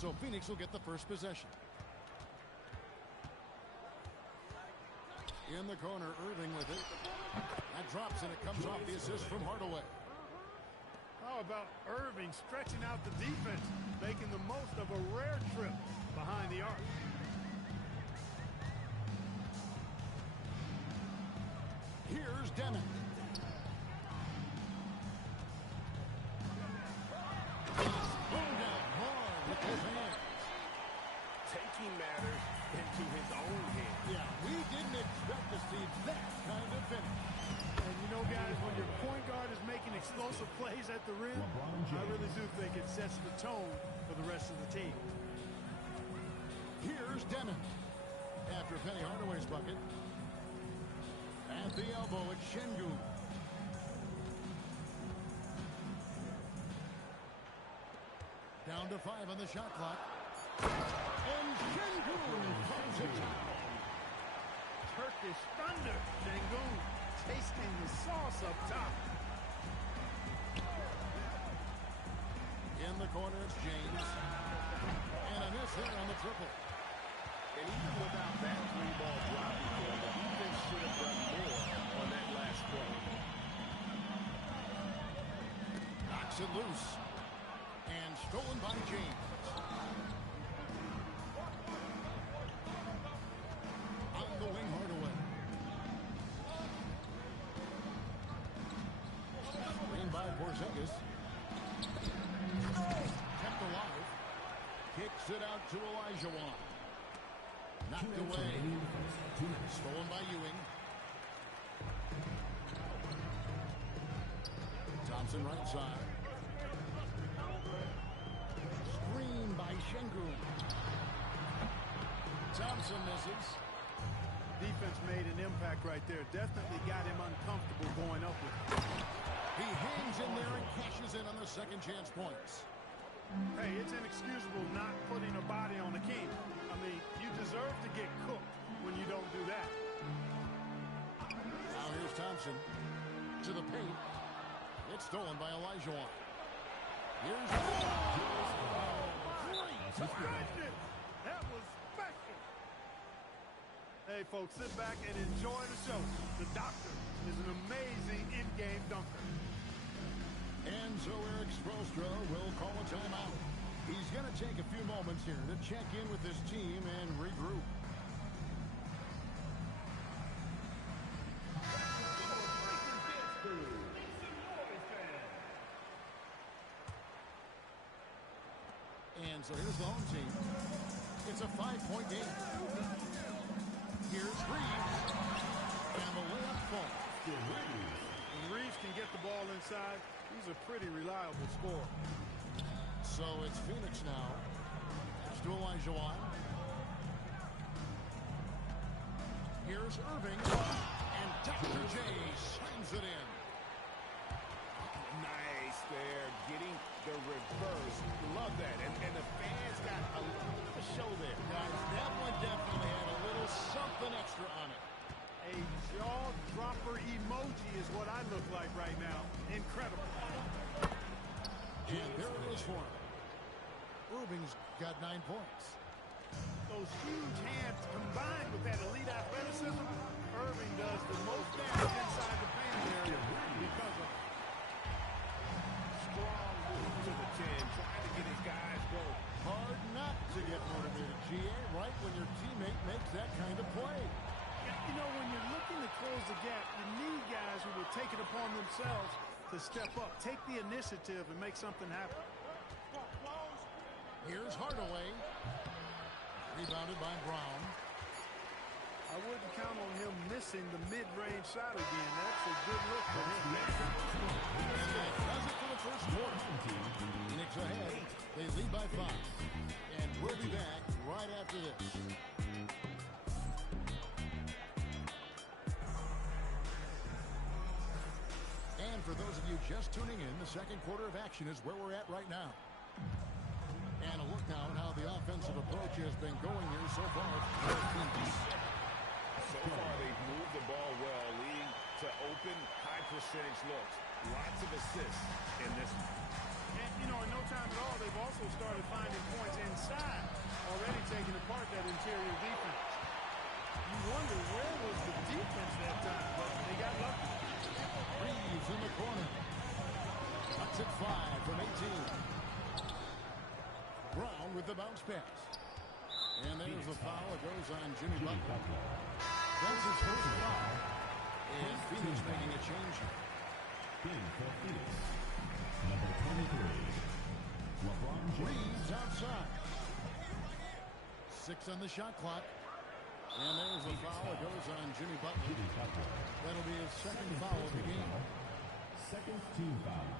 So Phoenix will get the first possession. In the corner, Irving with it. That drops, and it comes off the assist from Hardaway. How about Irving stretching out the defense, making the most of a rare trip behind the arc. Here's Demon. Thrown down hard with his hands. Taking matters into his own hands. Yeah, we didn't expect to see that kind of finish. And you know, guys, when your point guard is making explosive plays at the rim, I really do think it sets the tone for the rest of the team. Here's Demon. After Penny Hardaway's bucket. At the elbow, it's Şengün. Down to 5 on the shot clock. And Şengün comes it down. Turkish thunder. Şengün tasting the sauce up top. In the corner, it's James. And a miss there on the triple. And even without that three-ball drop before, the defense should have done more on that last play. Knocks it loose. And stolen by James. On the wing, Hardaway. Screen by Porzingis. Kept alive. Kicks it out to Olajuwon. Knocked away. Stolen by Ewing. Thompson right side. Screen by Şengün. Thompson misses. Defense made an impact right there. Definitely got him uncomfortable going up with it. He hangs in there and cashes in on the second chance points. Hey, it's inexcusable not putting a body on the king. I mean, you deserve to get cooked when you don't do that. Now here's Thompson to the paint. It's stolen by Olajuwon. Here's Great. That was special. Hey, folks, sit back and enjoy the show. The doctor is an amazing in-game dunker. And so Eric Spoelstra will call a timeout. He's going to take a few moments here to check in with his team and regroup. And so here's the home team. It's a 5-point game. Here's Reeves. And the layup falls. When Reeves can get the ball inside, he's a pretty reliable scorer. So it's Phoenix now. Pass to Olajuwon. Here's Irving. And Dr. J slams it in. Nice there, getting the reverse. Love that. And the fans got a show there. Guys, that one definitely had a little something extra on it. A jaw-dropper emoji is what I look like right now. Incredible. And there it is for him. Irving's got 9 points. Those huge hands combined with that elite athleticism, Irving does the most damage inside the paint area because of strong move to the 10, trying to get his guys going. Hard not to get motivated, GA, right when your teammate makes that kind of play. You know, when you're looking to close the gap, you need guys who will take it upon themselves to step up, take the initiative, and make something happen. Here's Hardaway. Rebounded by Brown. I wouldn't count on him missing the mid-range shot again. That's a good look for him. And that does it for the first quarter. Phoenix ahead. They lead by 5. And we'll be back right after this. And for those of you just tuning in, the second quarter of action is where we're at right now. And a look now at how the offensive approach has been going here so far. So far, they've moved the ball well, leading to open, high-percentage looks. Lots of assists in this one. And, you know, in no time at all, they've also started finding points inside Brown with the bounce pass. And there's a foul. It goes on Jimmy Butler. That's his first foul. And Phoenix making a change here. In for Phoenix, number 23, LeBron James. Reeves outside. 6 on the shot clock. And there's a foul. It goes on Jimmy Butler. That'll be his second foul of the game. Second team foul.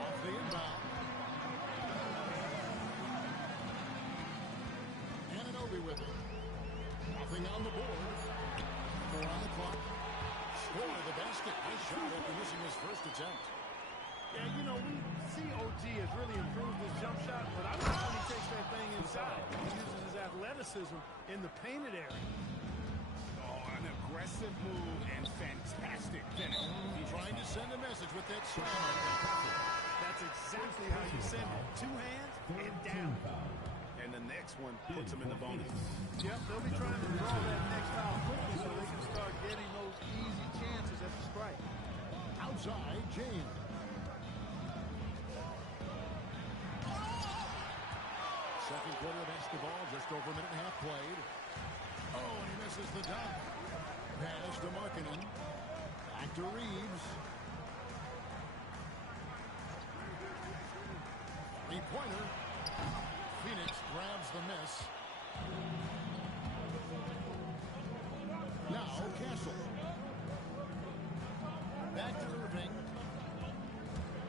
Off the inbound. Ananobi with it. Nothing on the board. 4 on the clock. Score to the basket. Nice shot after missing his first attempt. Yeah, you know, we see OG has really improved his jump shot, but I like when he takes that thing inside. He uses his athleticism in the painted area. Oh, an aggressive move and fantastic finish. He's trying to send a message with that slam. That's exactly how you send it. 2 hands and down. And the next one puts him in the bonus. Yep, they'll be trying to draw that next foul quickly so they can start getting those easy chances at the strike. Outside, James. Second quarter of basketball, just over a minute and a half played. Oh, and he misses the dunk. Pass to Markkanen. Back to Reeves. Three-pointer. Phoenix grabs the miss. Now Castle. Back to Irving.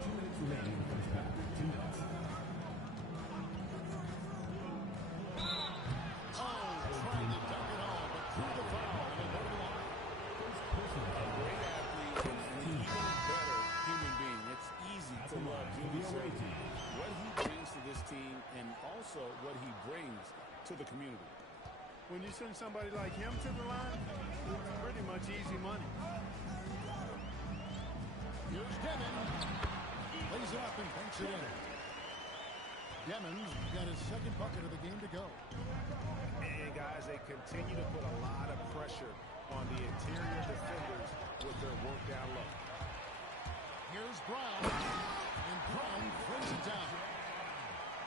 2 minutes remaining in the first half. 2 minutes. Trying to dunk it all, but through the foul and go to the line. A great athlete and an even better human being. It's easy to love Jimmy Butler. What he brings to this team and also what he brings to the community. When you send somebody like him to the line, it's pretty much easy money. Here's Demon. Lays it up and banks it in. Demon's got his second bucket of the game to go. And guys, they continue to put a lot of pressure on the interior defenders with their work down low. Here's Brown. And Brown throws it down.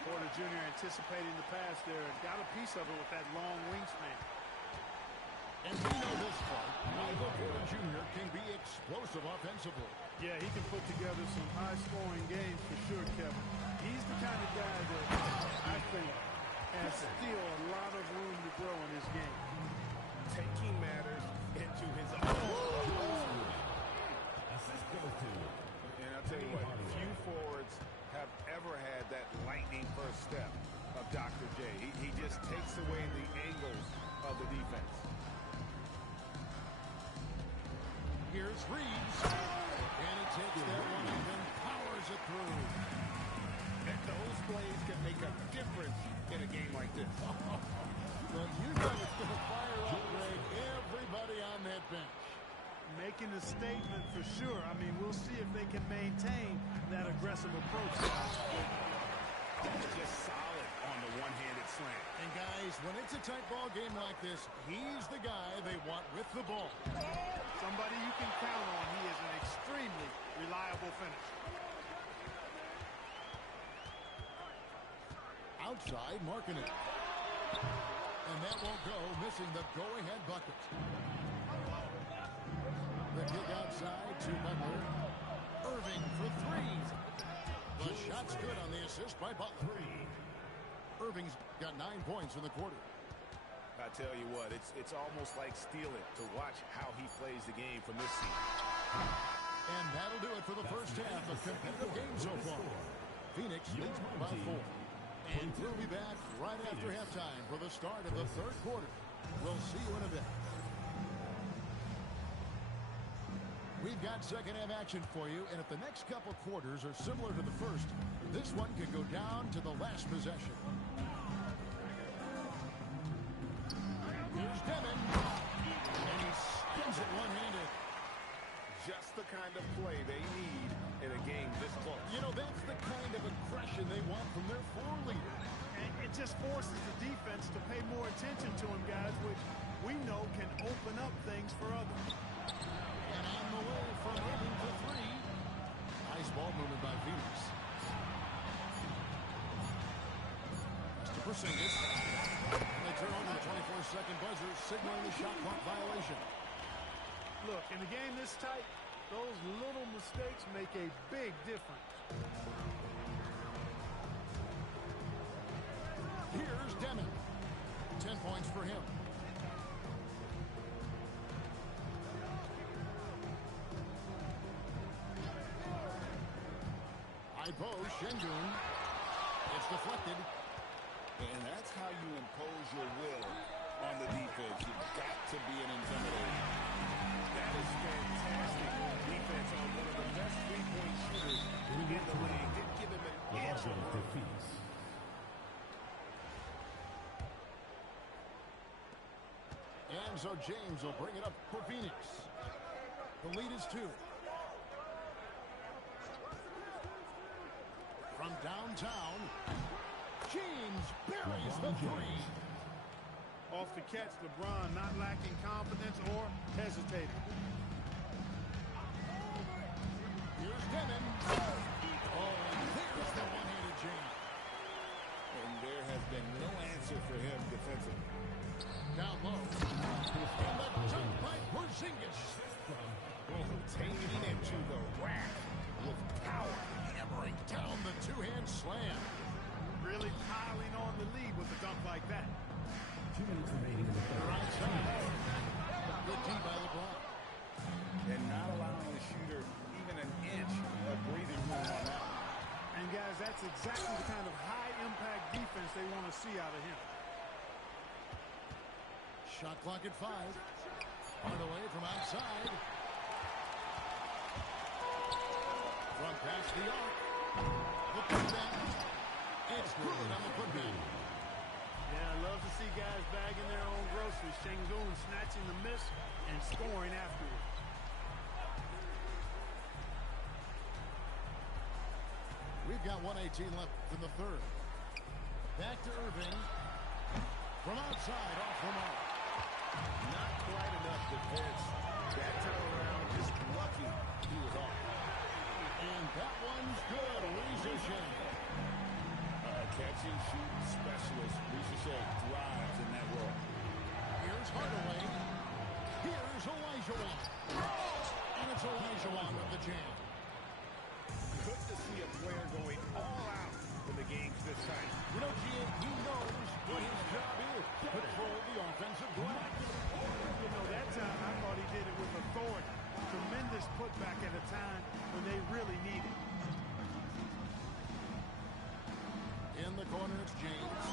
Porter Jr. anticipating the pass there and got a piece of it with that long wingspan. And we know this part. Michael Porter Jr. can be explosive offensively. Yeah, he can put together some high-scoring games for sure, Kevin. He's the kind of guy that I think has still a lot of room to grow in his game. Taking matters into his own. Assist goes to. And I'll tell you what, few forwards have ever had that lightning first step of Dr. J. He just takes away the angles of the defense. Here's Reeves. And he takes that one and powers it through. And those plays can make a difference in a game like this. Well, you know it's going to fire up, Greg, everybody on that bench. Making a statement for sure. I mean, we'll see if they can maintain that aggressive approach. Just solid on the one-handed slam. And guys, when it's a tight ball game like this, he's the guy they want with the ball. Somebody you can count on. He is an extremely reliable finisher. Outside, Markkanen. And that won't go, missing the go-ahead bucket. The kick outside to Butler. Irving for 3. The shot's good on the assist by Butler. Irving's got 9 points in the quarter. I tell you what, it's almost like stealing to watch how he plays the game from this seat. And that'll do it for the first half of competitive game so far. Phoenix leads by 4. And we'll be back right after halftime for the start of the third quarter. We'll see you in a bit. We've got second half action for you, and if the next couple quarters are similar to the first, this one could go down to the last possession. Here's Demon, and he spins it one-handed. Just the kind of play they need in a game this close. You know, that's the kind of aggression they want from their floor leader. And it just forces the defense to pay more attention to him, guys, which we know can open up things for others. Porzingis. And they turn on the 24-second buzzer, signaling the shot clock violation. Look, in a game this tight, those little mistakes make a big difference. Here's Demon. 10 points for him. Şengün. It's deflected. And that's how you impose your will on the defense. You've got to be an intimidator. That is fantastic defense on one of the best three-point shooters in the league. Didn't give him an inch of room. And so James will bring it up for Phoenix. The lead is 2. From downtown, James buries the 3. Off the catch, LeBron not lacking confidence or hesitating. Here's Demon. Oh, and there's the one-handed jam. And there has been no answer for him defensively. Down low. And the jump by Porzingis. Taking into the rack with power. Hammering down the two-hand slam. Really piling on the lead with a dunk like that. 2 minutes remaining in the third. Right side. Good D by LeBron. And not allowing the shooter even an inch of breathing room on that. And guys, that's exactly the kind of high-impact defense they want to see out of him. Shot clock at 5. Hardaway from outside. From past the arc. The putback. It's good on the putback. Yeah, I love to see guys bagging their own groceries. Şengün snatching the miss and scoring afterwards. We've got 1:18 left in the third. Back to Irving. From outside, off the mark. Not quite enough defense. That time around, just lucky he was off. And that one's good. Reza Shea. Catch and shoot specialist. Reza Shea thrives in that role. Here's Hardaway. Here's Olajuwon. And it's Olajuwon with the jam. Good to see a player going all out in the games this time. You know, he knows what his job is. Control the offensive glass. You know, that time I thought he did it with authority. Tremendous putback at a time when they really need it. In the corner, it's James.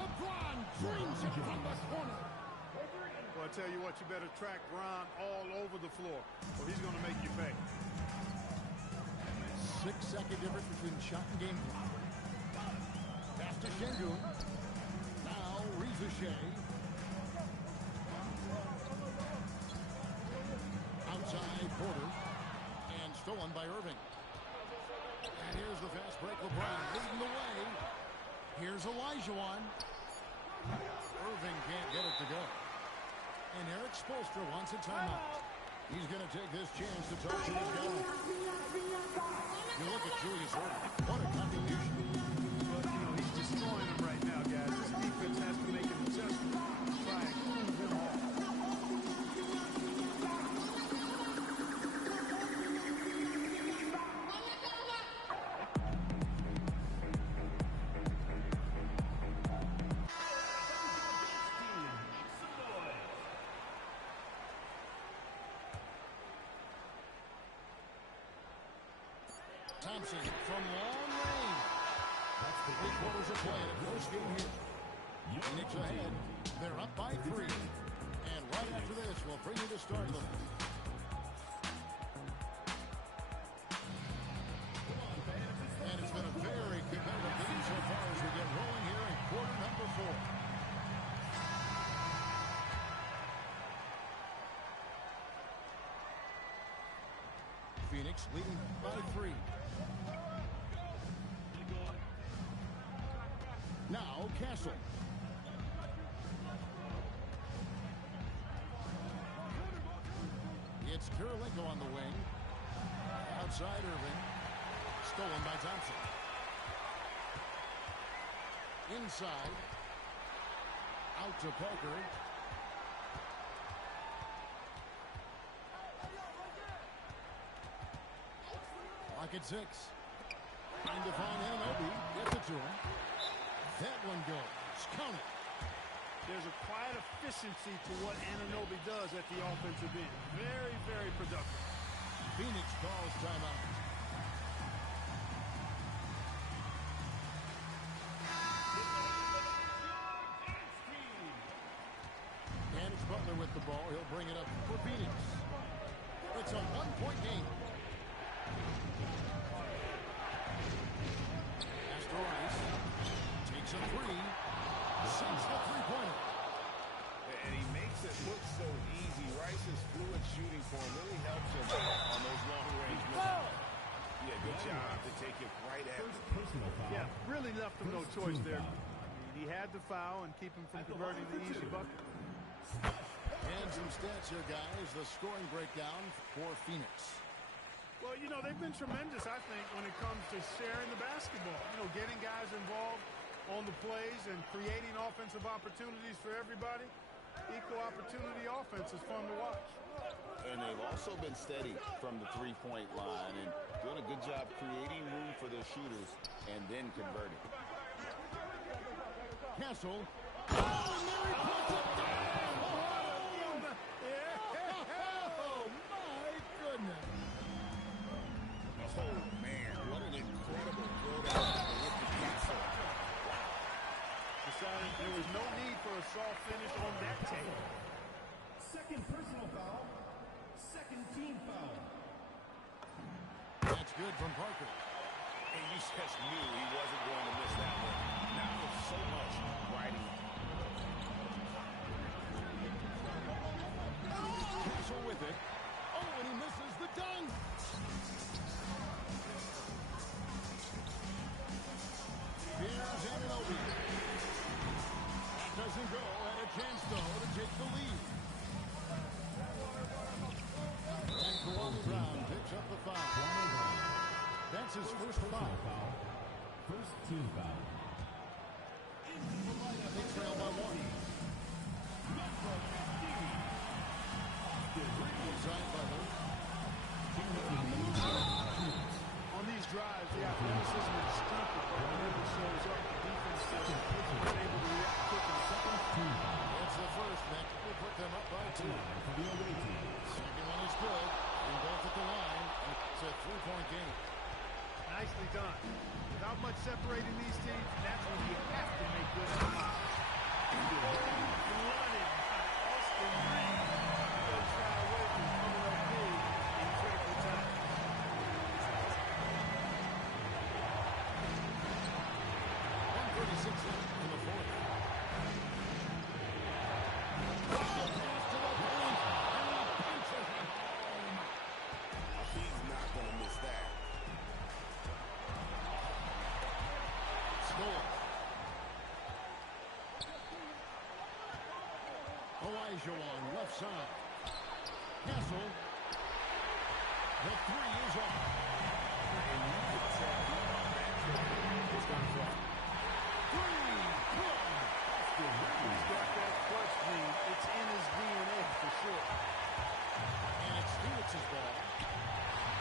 LeBron dreams it from the corner. Well, I tell you what, you better track Bron all over the floor, or he's going to make you pay. 6-second difference between shot and game clock. Pass to Şengün. Now, Reza Shea. Outside Porter. And stolen by Irving. And here's the fast break. LeBron leading the way. Here's Olajuwon. Irving can't get it to go. And Eric Spoelstra wants a timeout. He's going to take this chance to talk to his guy. You look at Julius Irving. What a contribution. But, you know, he's destroying them right now, guys. This defense has to make an adjustment to try and cool them off. Thompson from long range. That's the 3 quarters of play in first game here. Phoenix ahead. They're up by 3. And right after this, we'll bring you the start look. And it's been a very competitive game so far as we get rolling here in quarter number 4. Phoenix leading by 3. Now Castle. It's Kirilenko on the wing. Outside Irving. Stolen by Thompson. Inside. Out to Parker. Lock at 6. Trying to find Anunoby. Gets it to him. That one goes. Count it. There's a quiet efficiency to what Anunoby does at the offensive end. Very, very productive. Phoenix calls timeout. And it's Butler with the ball. He'll bring it up for Phoenix. It's a one-point game. Rice takes a 3, sinks the three-pointer. And he makes it look so easy. Rice's fluid shooting form really helps him on those long-range moves. Yeah, good job to take it right at him. Yeah, really left him no choice there. I mean, he had to foul and keep him from converting the easy bucket. And some stats here, guys. The scoring breakdown for Phoenix. Well, you know, they've been tremendous, I think, when it comes to sharing the basketball. You know, getting guys involved on the plays and creating offensive opportunities for everybody. Equal opportunity offense is fun to watch. And they've also been steady from the three-point line and doing a good job creating room for their shooters and then converting. Castle. Oh, and there he puts it down! Oh, my goodness. Oh, man, what an incredible throwdown with the Castle. Decided there was no need for a soft finish on that tape. Second personal foul. Second team foul. That's good from Parker. And you just knew he wasn't going to miss that one. Not with so much riding. Castle with it. Oh, and he misses the dunk. Here's Anunoby. That doesn't go. And a chance, though, to take the lead. And Kwame Brown picks up the foul. That's his first foul. First team foul. They trail by 1. Inside Butler. On these drives, the athleticism and strength of Butler never shows up. The defense is not able to react quickly. That's the first. That will put them up by 2. Second one is good. And both at the line. It's a three-point game. Nicely done. Without much separating these teams, that's when you have to make good on the line. Flooded by Austin Reeves. He'll try away from coming up big in critical time. .136 left in the fourth. Pass to the point, and he punches it home. He's not going to miss that. Score. Olajuwon left side. Castle. The 3 is off. And you can tell he's got from. 3, good. He's got that clutch gene. It's in his DNA for sure. And it's Phoenix's ball.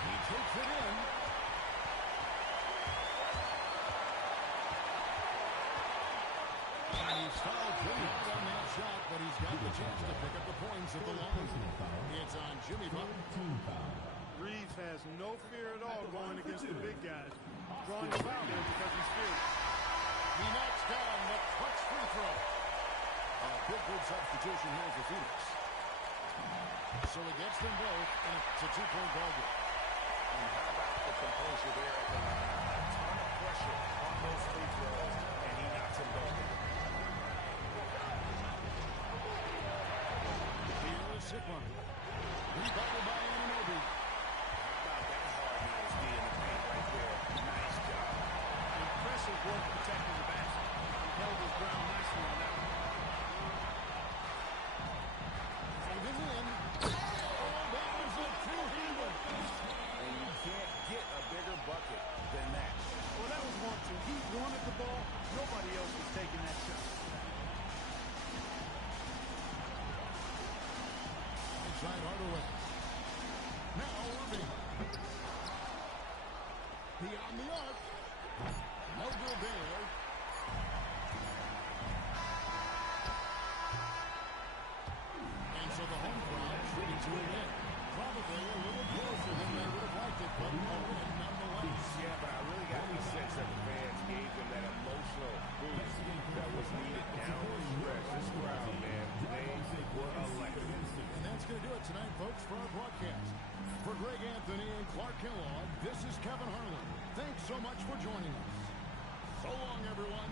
He takes it in. And he's fouled pretty hard on that shot, but he's got the chance to pick up the points at the line. It's on Jimmy Butler. Team foul. Reeves has no fear at all going against the big guys. Drawing the foul there because he's fearless. He knocks down the clutch free throw. A good substitution here for Phoenix. So he gets them both, and it's a 2-point ball game. And how about the composure there at the line? A ton of pressure on those free throws, and he knocks them both in. Here's Sigma. Rebounded by Anunoby. How about that hard-nosed D in the paint right there? Nice job. Impressive work protecting the basket. He held his ground nicely on that one. And in. Oh, that was a two-hander. And you can't get a bigger bucket than that. Well, that was 1-2. He wanted the ball. Nobody else was taking For Greg Anthony and Clark Kellogg, this is Kevin Harlan. Thanks so much for joining us. So long, everyone.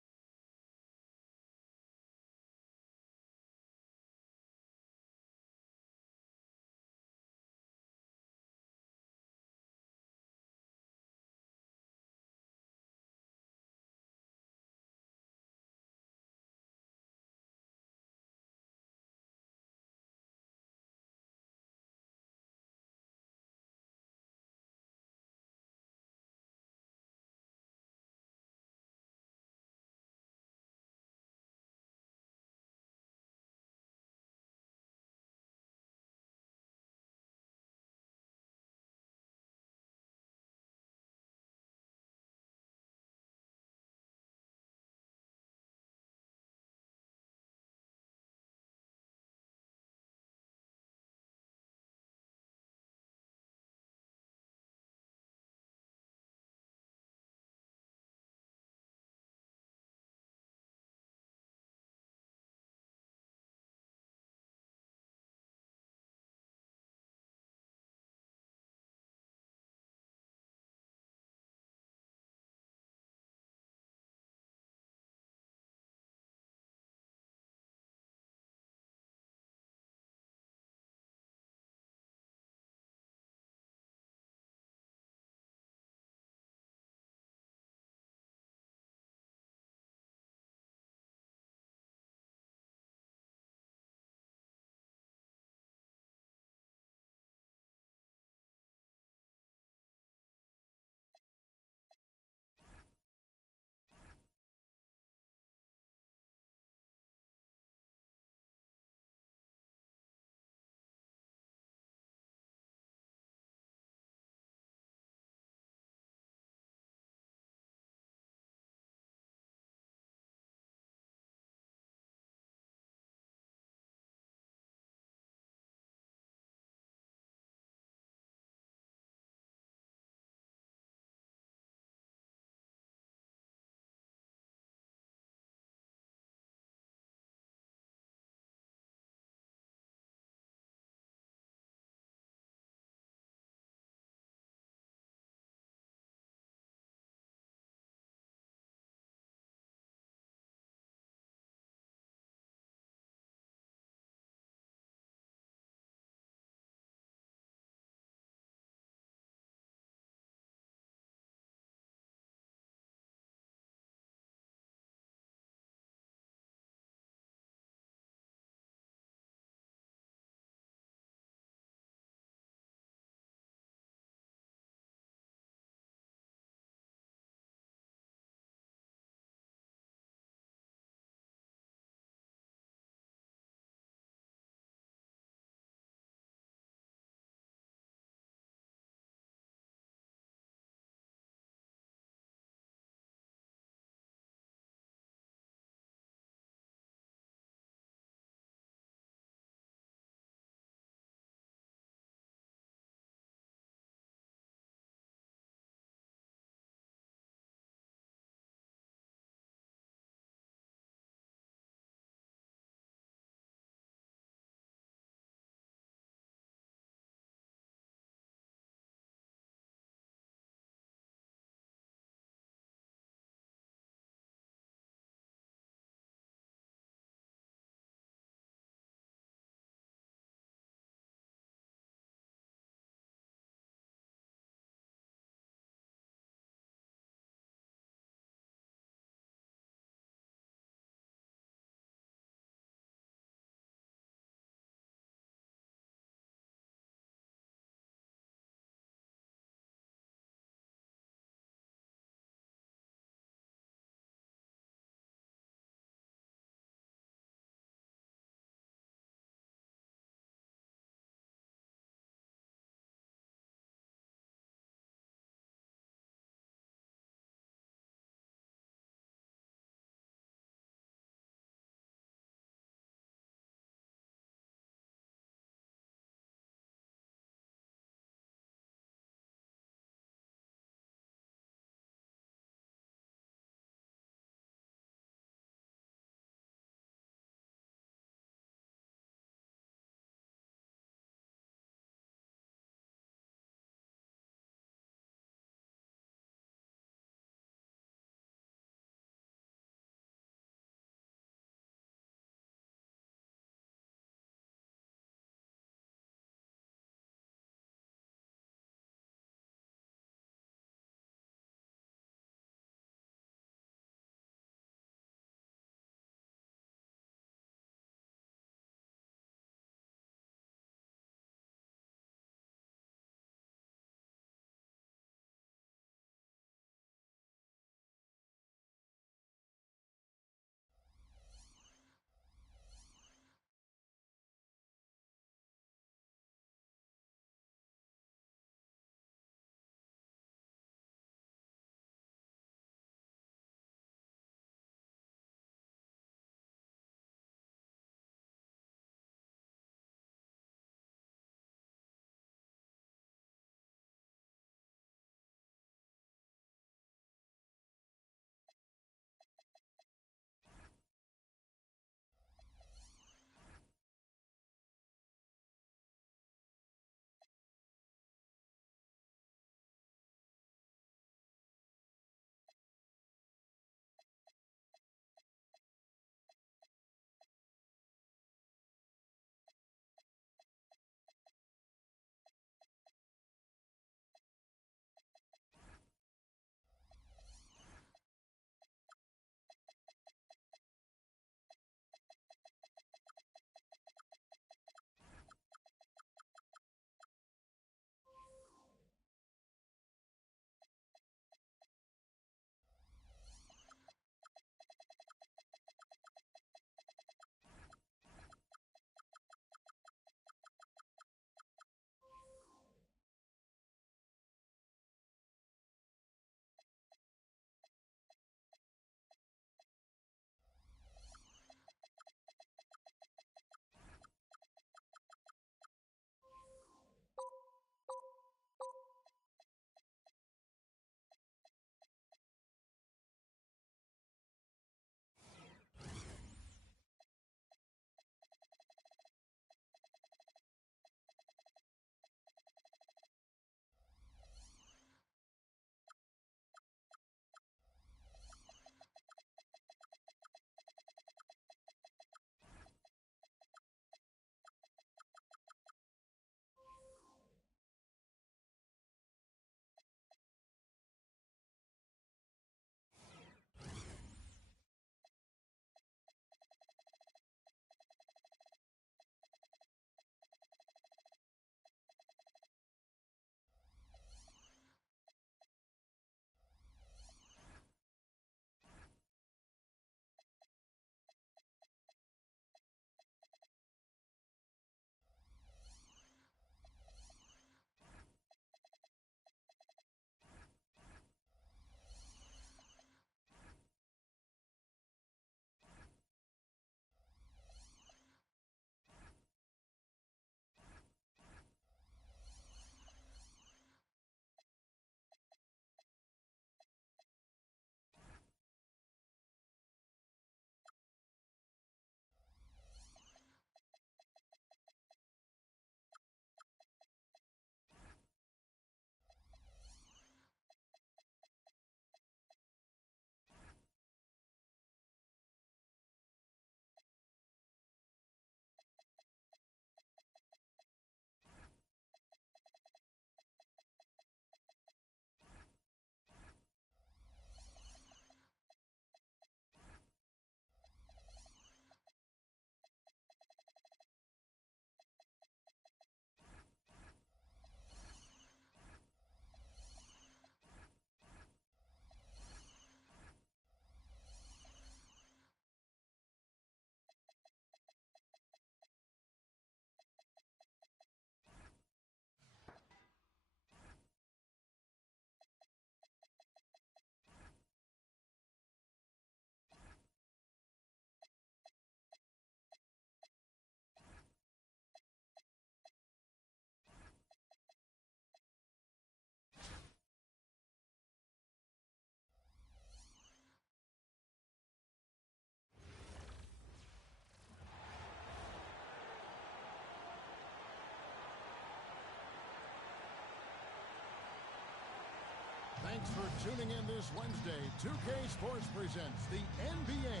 Thanks for tuning in this Wednesday. 2K Sports presents the NBA.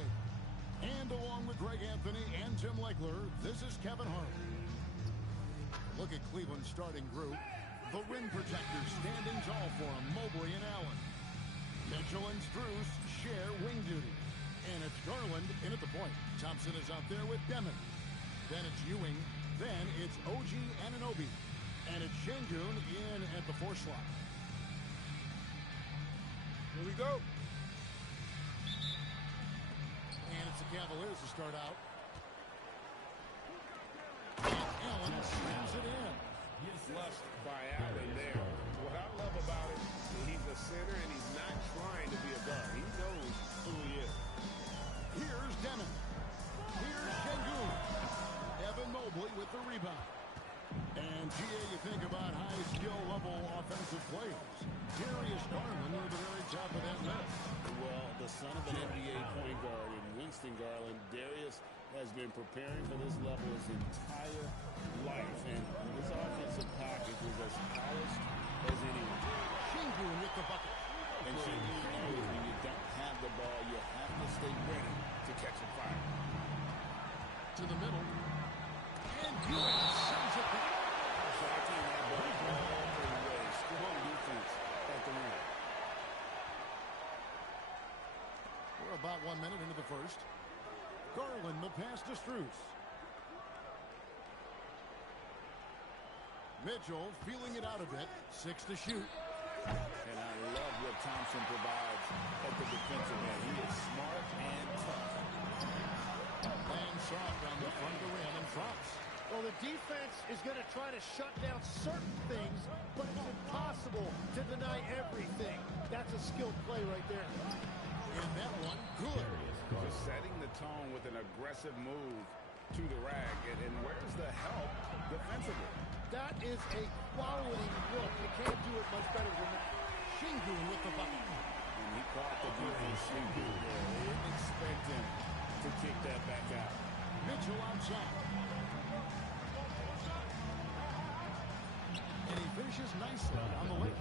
And along with Greg Anthony and Tim Legler, this is Kevin Hart. Look at Cleveland's starting group. The rim protectors standing tall for them, Mobley and Allen. Mitchell and Strus share wing duty. And it's Garland in at the point. Thompson is out there with Demon. Then it's Ewing. Then it's OG Anunoby. And it's Şengün in at the 4 slot. Here we go. And it's the Cavaliers to start out. And Allen slams it in. Flushed by Allen there. What I love about it, he's a center and he's not trying to be a guard. He knows who he is. Here's Demon. Here's Şengün. Evan Mobley with the rebound. And GA, you think about high skill level offensive players. Darius Garland near the very top of that list. Well, the son of an NBA point guard in Winston Garland, Darius has been preparing for this level his entire life. And this offensive package is as polished as anyone. Şengün with the bucket. And Şengün knows when you don't have the ball, you have to stay ready to catch a fire. To the middle. And Ewing sends it back. Shocking that ball all the way. Strong defense at the rim. We're about 1 minute into the first. Garland, the pass to Strus. Mitchell feeling it out a bit. 6 to shoot. And I love what Thompson provides at the defensive end. He is smart and tough. Laying soft on the front of the rim and drops. Well, the defense is going to try to shut down certain things, but it's impossible to deny everything. That's a skilled play right there. And that one, good. Just setting the tone with an aggressive move to the rack. And where's the help defensively? That is a quality look. You can't do it much better than that. Şengün with the bucket. And he caught the defense Şengün there. They didn't expect him to kick that back out. Mitchell outside. And he finishes nicely on the left.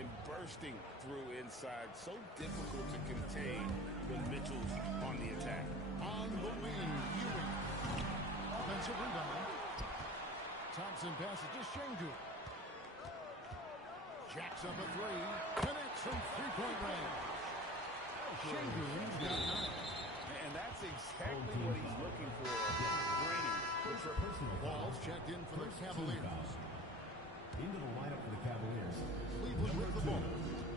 And bursting through inside. So difficult to contain when Mitchell's on the attack. On the wing, Ewing. Offensive rebound. Thompson passes to Şengün. Jacks up a 3. Connects from three-point range. Şengün's got 9. And that's exactly what he's looking for. Bringing the triple. Ball's checked in for the Cavaliers. Into the lineup for the Cavaliers. Cleveland with the ball.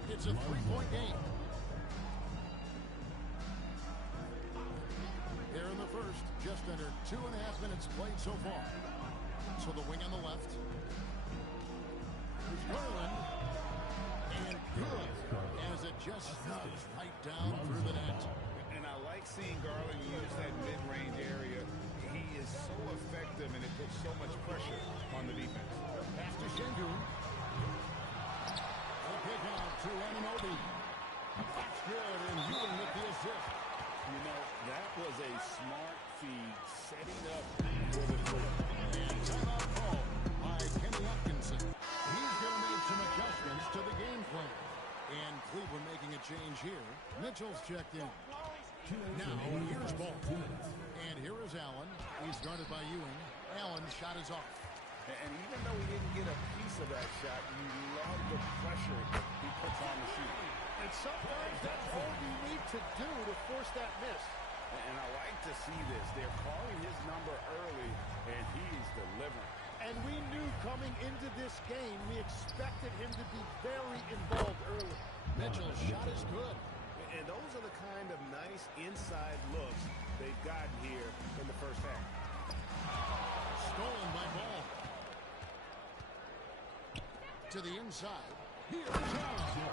It's a 3-point game. There in the first, just under 2.5 minutes played so far. So the wing on the left. Here's Garland. And good. As it just snugs right down through the net. And I like seeing Garland use that mid-range area. He is so effective, and it puts so much pressure on the defense. Pass to Şengün. A pick out to Anunoby. That's good, and Ewing with the assist. You know, that was a smart feed, setting up for the three. And timeout call by Kenny Atkinson. He's going to make some adjustments to the game plan. And Cleveland making a change here. Mitchell's checked in. Now, here's ball. And here is Allen. He's guarded by Ewing. Allen's shot is off. And even though he didn't get a piece of that shot, you love the pressure he puts on the shoot. And sometimes that's all you need to do to force that miss. And I like to see this. They're calling his number early, and he's delivering. And we knew coming into this game, we expected him to be very involved early. Mitchell's shot is good. And those are the kind of nice inside looks they've gotten here in the first half. Stolen by Ball. To the inside. Here's Allen.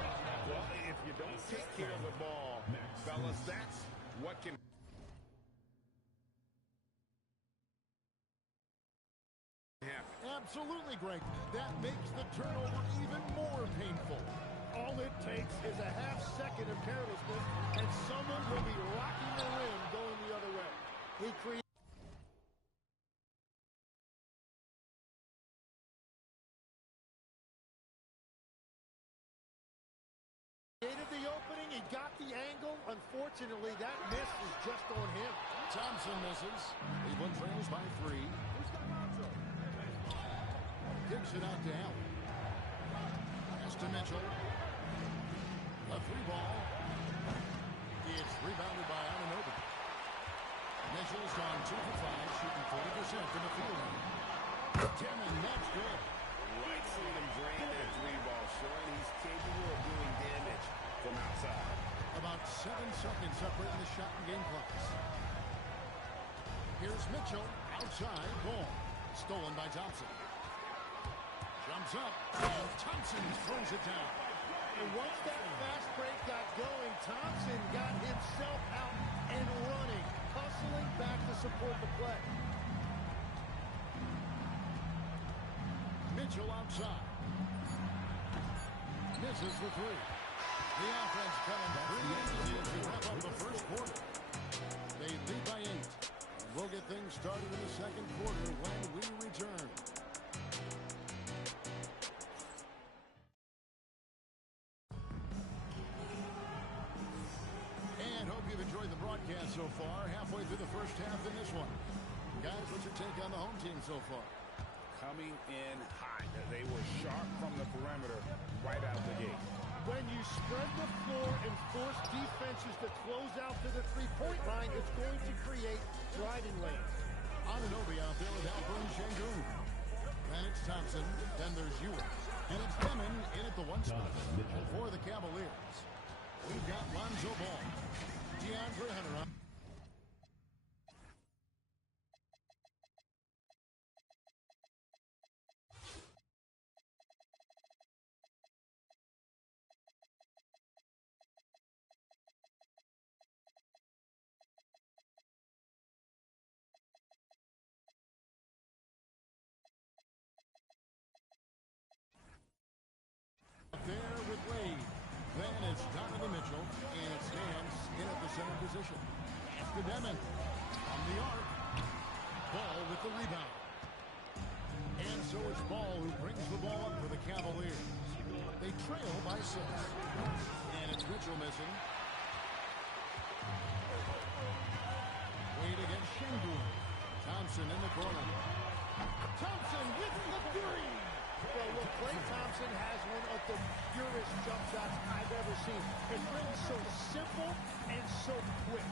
Well, if you don't take care of the ball, fellas, that's what can happen. Absolutely, Greg. That makes the turnover even more painful. All it takes is a half second of carelessness, and someone will be rocking the rim going the other way. He creates the opening. He got the angle. Unfortunately, that miss is just on him. Thompson misses. Cleveland trails by 3. Kicks it out to Allen. Pass to Mitchell. A 3-ball. It's rebounded by Anunoby. Mitchell's gone 2 for 5, shooting 40% from the field. 10, and that's good. Right, seeing him drain that 3-ball, showing he's capable of doing damage from outside. About 7 seconds separating the shot and game clocks. Here's Mitchell outside. Ball stolen by Thompson. Jumps up, and Thompson throws it down. And once that fast break got going, Thompson got himself out and running, hustling back to support the play. Mitchell outside. Misses for 3. The offense coming pretty easy as we wrap up the first quarter. They lead by 8. We'll get things started in the second quarter when we return. And hope you've enjoyed the broadcast so far. Halfway through the first half in this one. Guys, what's your take on the home team so far? Coming in hot. They were sharp from the perimeter right out the gate. When you spread the floor and force defenses to close out to the three-point line, it's going to create driving lanes. Anunoby out there with Alperen Şengün. Then it's Thompson. Then there's Ewing. And it's Demon in at the 1 spot. And for the Cavaliers, we've got Lonzo Ball. DeAndre Hunter on. There with Wade. Then it's Donovan Mitchell, and it's Nance in at the center position. After Demon on the arc. Ball with the rebound. And so it's Ball who brings the ball up for the Cavaliers. They trail by 6. And it's Mitchell missing. Wade against Şengün. Thompson in the corner. Thompson with the 3. Well, look, Klay Thompson has one of the purest jump shots I've ever seen. It's really so simple and so quick.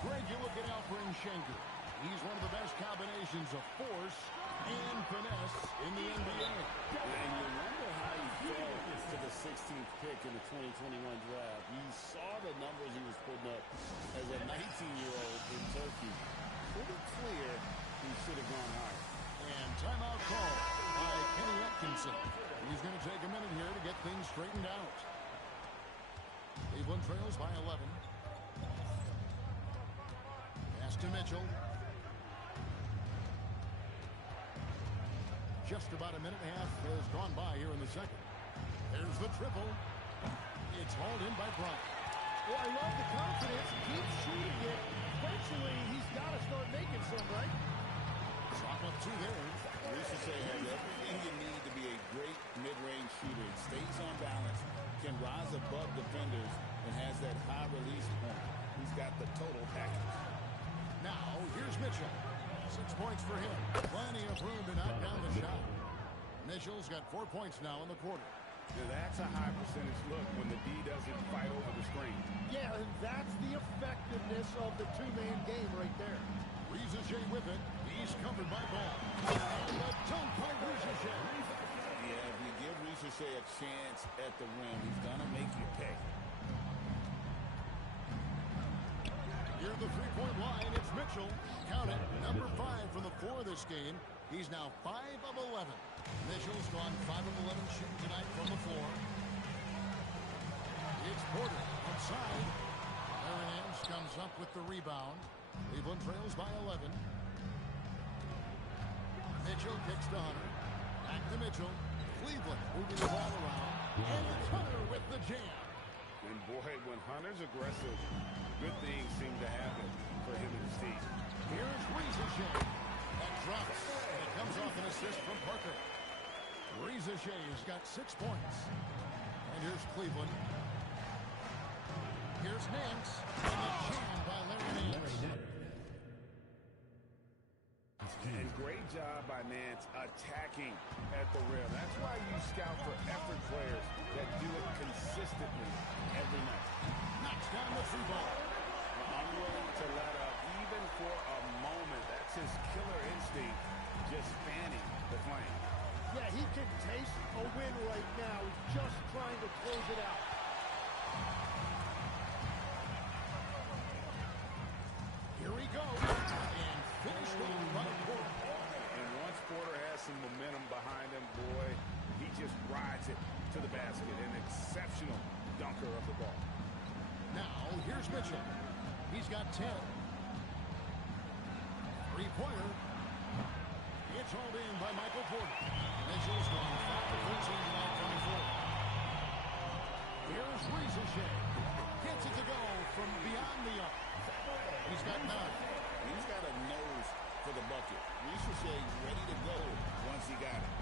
Greg, you look at Alperen Şengün. He's one of the best combinations of force and finesse in the NBA. And you wonder how he fell to the 16th pick in the 2021 draft. You saw the numbers he was putting up as a 19-year-old in Turkey. Pretty clear he should have gone higher. And timeout call by Kenny Atkinson. He's going to take a minute here to get things straightened out. Cleveland trails by 11. Pass to Mitchell. Just about a minute and a half has gone by here in the second. There's the triple. It's hauled in by Bryant. Well, I love the confidence. Keep shooting it. Eventually, he's got to start making some, right? Drop up 2 there. Ricochet has everything you need to be a great mid-range shooter. It stays on balance, can rise above defenders, and has that high release point. He's got the total package. Now, here's Mitchell. 6 points for him. Plenty of room to knock down the shot. Mitchell's got 4 points now in the quarter. Now that's a high percentage look when the D doesn't fight over the screen. Yeah, and that's the effectiveness of the two-man game right there. Ricochet with it. He's covered by Ball. And a dunk by Ricochet. Yeah, if you give Ricochet a chance at the rim, he's going to make you pay. Near the three-point line, it's Mitchell. Count it, number 5 from the floor this game. He's now 5 of 11. Mitchell's gone 5 of 11 shooting tonight from the floor. It's Porter outside. Aaron Nance comes up with the rebound. Cleveland trails by 11. Mitchell kicks to Hunter. Back to Mitchell. Cleveland moving the ball around. And it's Hunter with the jam. And boy, when Hunter's aggressive, good things seem to happen for him and his team. Here's Ricochet. That drops. And it comes off an assist from Parker. Ricochet has got 6 points. And here's Cleveland. Here's Nance. And the jam by Larry Nance. And great job by Nance attacking at the rim. That's why you scout for effort players that do it consistently every night. Knocks down the free ball. Unwilling to let up even for a moment. That's his killer instinct, just fanning the flame. Yeah, he can taste a win right now. He's just trying to close it out. Here he goes. And finished off by Porter. And once Porter has some momentum behind him, boy, he just rides it to the basket. An exceptional dunker of the ball. Now, here's Mitchell. He's got 10. Three-pointer. It's hauled in by Michael Porter. Mitchell's gone 5 of 13 tonight from the floor. Here's Riesenshay. Gets it to go from beyond the arc. He's got 9. He's got a nose for the bucket. Riesensshay's ready to go once he got it.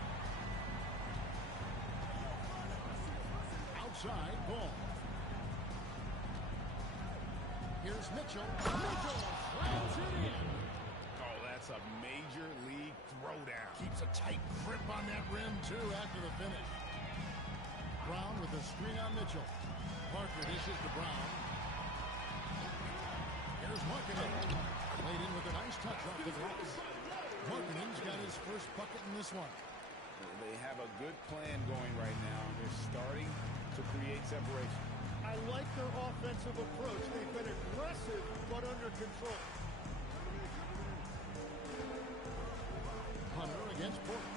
Outside ball. Here's Mitchell. Mitchell slams it in. Oh, that's a major league throwdown. Keeps a tight grip on that rim, too, after the finish. Brown with a screen on Mitchell. Parker dishes to Brown. Here's Markkinen. Played in with a nice touch off the glass. Markkinen's got his first bucket in this one. They have a good plan going right now. They're starting to create separation. I like their offensive approach. They've been aggressive, but under control. Hunter against Porter.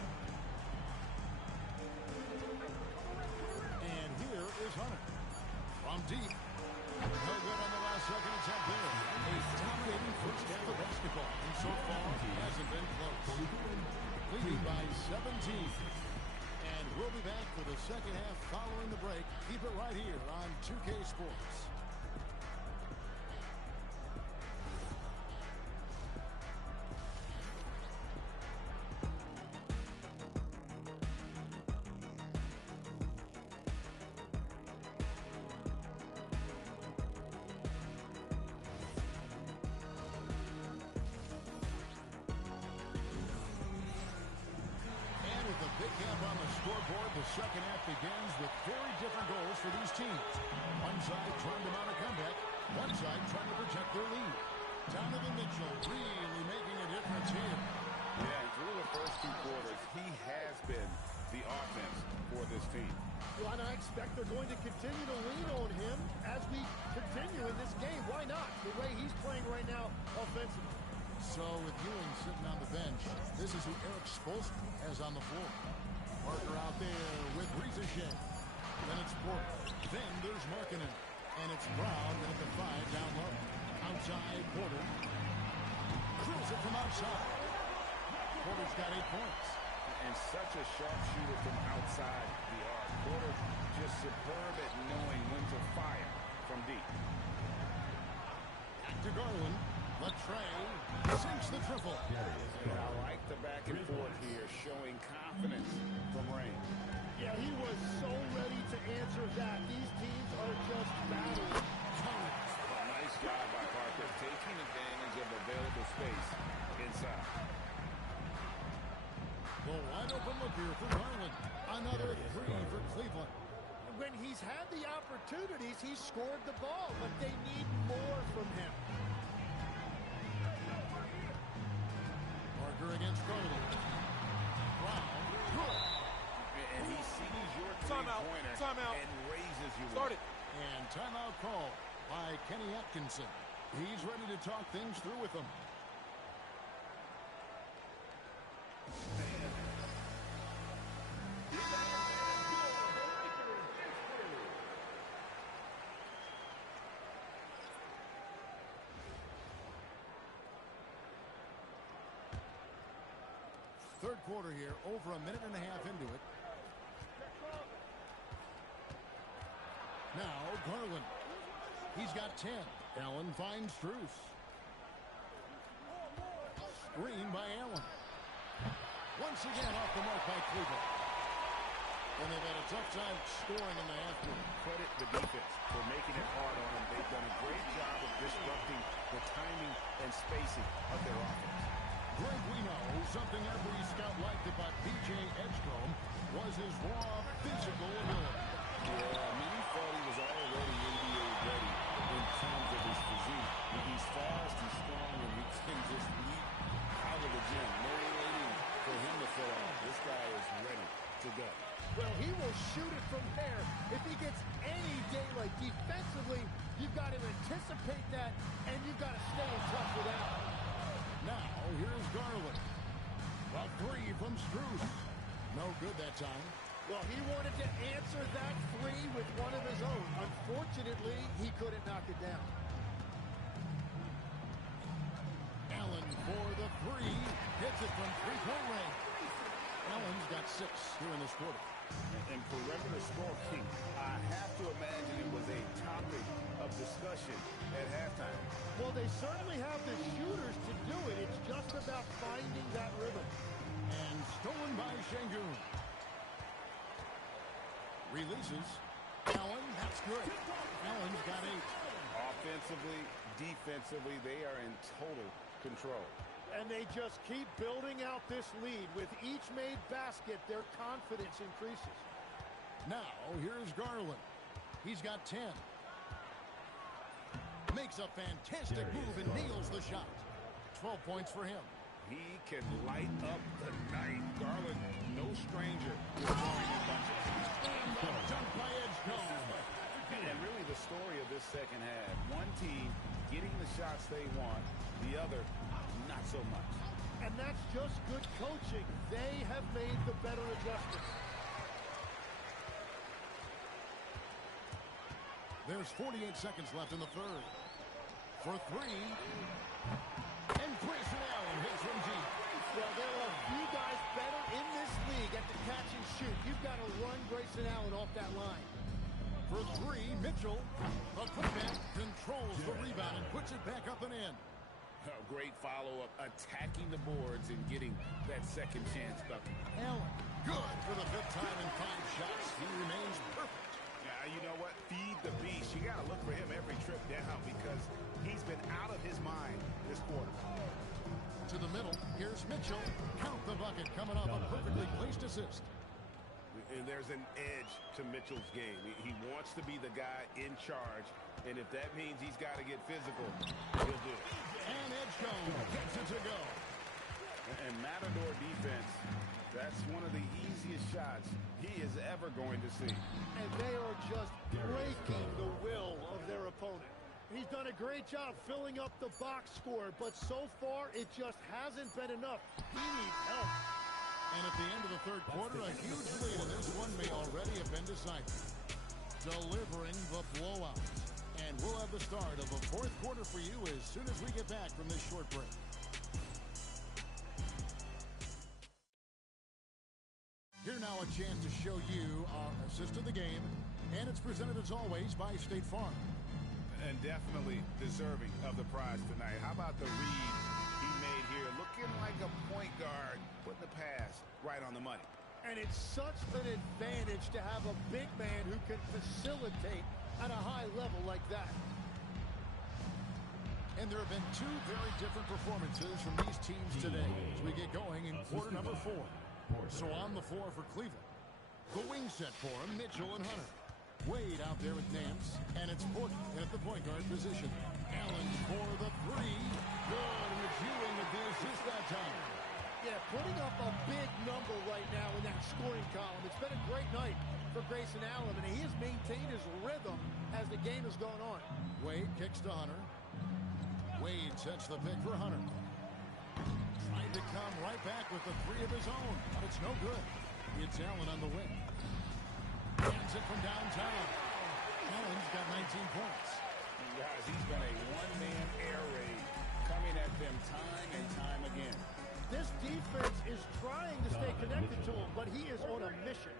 And here is Hunter. From deep. No good on the last second attempt there. A dominating first half of basketball. And so far, it hasn't been close. Leading by 17. And we'll be back for the second half following the break. Keep it right here on 2K Sports. Big gap on the scoreboard. The second half begins with very different goals for these teams. One side trying to mount a comeback. One side trying to protect their lead. Donovan Mitchell really making a difference here. Yeah, through the first 2 quarters, he has been the offense for this team. Well, and I expect they're going to continue to lean on him as we continue in this game. Why not? The way he's playing right now offensively. So with Ewing sitting on the bench, this is who Eric Spoelstra has on the floor. Parker out there with Riesenshay. Then it's Porter. Then there's Markkinen. And it's Brown at the 5 down low. Outside Porter. Drills it from outside. Porter's got 8 points. And such a sharpshooter from outside the arc. Porter just superb at knowing when to fire from deep. Back to Garland. Latrey sinks the triple. And I like the back and forth here, showing confidence from Rain. Yeah, he was so ready to answer that. These teams are just battling. Nice job by Parker, taking advantage of available space inside. The wide open look here for Garland. Another 3 for Cleveland. When he's had the opportunities, he's scored the ball, but they need more from him. Parker against Garland. Brown. Good. And he sees your Timeout. and raises you. Start it. And timeout call by Kenny Atkinson. He's ready to talk things through with them. Third quarter here, over a minute and a half into it. Now Garland. He's got 10. Allen finds Strus. Screen by Allen. Once again off the mark by Cleveland. And they've had a a tough time scoring in the half court. Credit the defense for making it hard on them. They've done a great job of disrupting the timing and spacing of their offense. Greg, we know something every scout liked about P.J. Edgecombe was his raw physical ability. Yeah, many thought he was already NBA ready in terms of his physique. He's fast, he's strong, and he can just leap out of the gym. No waiting for him to fill out. This guy is ready to go. Well, he will shoot it from there. If he gets any daylight defensively, you've got to anticipate that, and you've got to stay in touch with that. Now, here's Garland. A three from Strus. No good that time. Well, he wanted to answer that three with one of his own. Unfortunately, he couldn't knock it down. Allen for the three. Hits it from three-point range. Allen's got 6 here in this quarter. And perimeter scoring, I have to imagine it was a topic of discussion at halftime. Well, they certainly have the shooters to do it. It's just about finding that rhythm. And stolen by Şengün. Releases. Allen, that's good. Allen's got 8. Offensively, defensively, they are in total control. And they just keep building out this lead. With each made basket, their confidence increases. Now, here's Garland. He's got 10. Makes a fantastic move and nails the shot. 12 points for him. He can light up the night. Garland, no stranger to scoring in bunches. And the dunk by Edgecombe. And really the story of this second half. One team getting the shots they want, the other not so much. And that's just good coaching. They have made the better adjustments. There's 48 seconds left in the third. For 3. And Grayson Allen hits from deep. Well, there are a few guys better in this league at the catch and shoot. You've got to run Grayson Allen off that line. For 3, Mitchell. The putback controls the rebound and puts it back up and in. A great follow-up, attacking the boards and getting that second chance bucket. Allen, good for the 5th time in 5 shots. He remains perfect. Now, you know what? Feed the beast. You got to look for him every trip down because he's been out of his mind this quarter. To the middle, here's Mitchell. Count the bucket coming off a perfectly placed assist. And there's an edge to Mitchell's game. He wants to be the guy in charge, and if that means he's got to get physical, he'll do it. And Edgecombe gets it to go. And Matador defense, that's one of the easiest shots he is ever going to see. And they are just breaking the will of their opponent. He's done a great job filling up the box score, but so far it just hasn't been enough. He needs help. And at the end of the third quarter, a huge lead in this one may already have been decided. Delivering the blowout. And we'll have the start of the 4th quarter for you as soon as we get back from this short break. Here now a chance to show you our assist of the game. And it's presented as always by State Farm. And definitely deserving of the prize tonight. How about the read he made here? Looking like a point guard, putting the pass right on the money. And it's such an advantage to have a big man who can facilitate at a high level like that. And there have been 2 very different performances from these teams today as we get going in quarter number 4. So on the floor for Cleveland. The wing set for him, Mitchell and Hunter. Wade out there with Nance, and it's Porter at the point guard position. Allen for the 3. Good, and it's Ewing with the assist that time. Yeah, putting up a big number right now in that scoring column. It's been a great night for Grayson Allen, and he has maintained his rhythm as the game has gone on. Wade kicks to Hunter. Wade sets the pick for Hunter. Trying to come right back with the 3 of his own, but it's no good. It's Allen on the wing. Gets it from downtown. Allen's got 19 points. Guys, he's been a one-man air raid coming at them time and time again. This defense is trying to stay connected to him, but he is on a mission.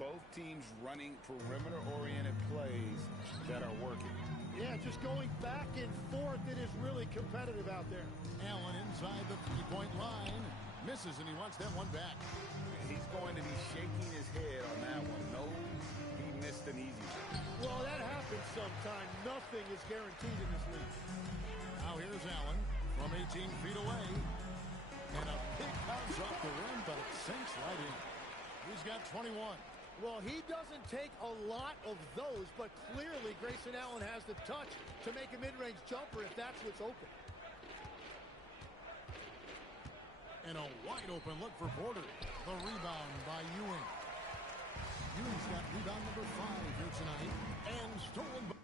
Both teams running perimeter-oriented plays that are working. Yeah, just going back and forth, it is really competitive out there. Allen inside the 3-point line. Misses, and he wants that one back. He's going to be shaking his head on that one. No is guaranteed in this league. Now here's Allen from 18 feet away. And a big bounce off the rim, but it sinks right in. He's got 21. Well, he doesn't take a lot of those, but clearly Grayson Allen has the touch to make a mid-range jumper if that's what's open. And a wide open look for Porter. The rebound by Ewing. Ewing's got rebound number 5 here tonight. And stolen by...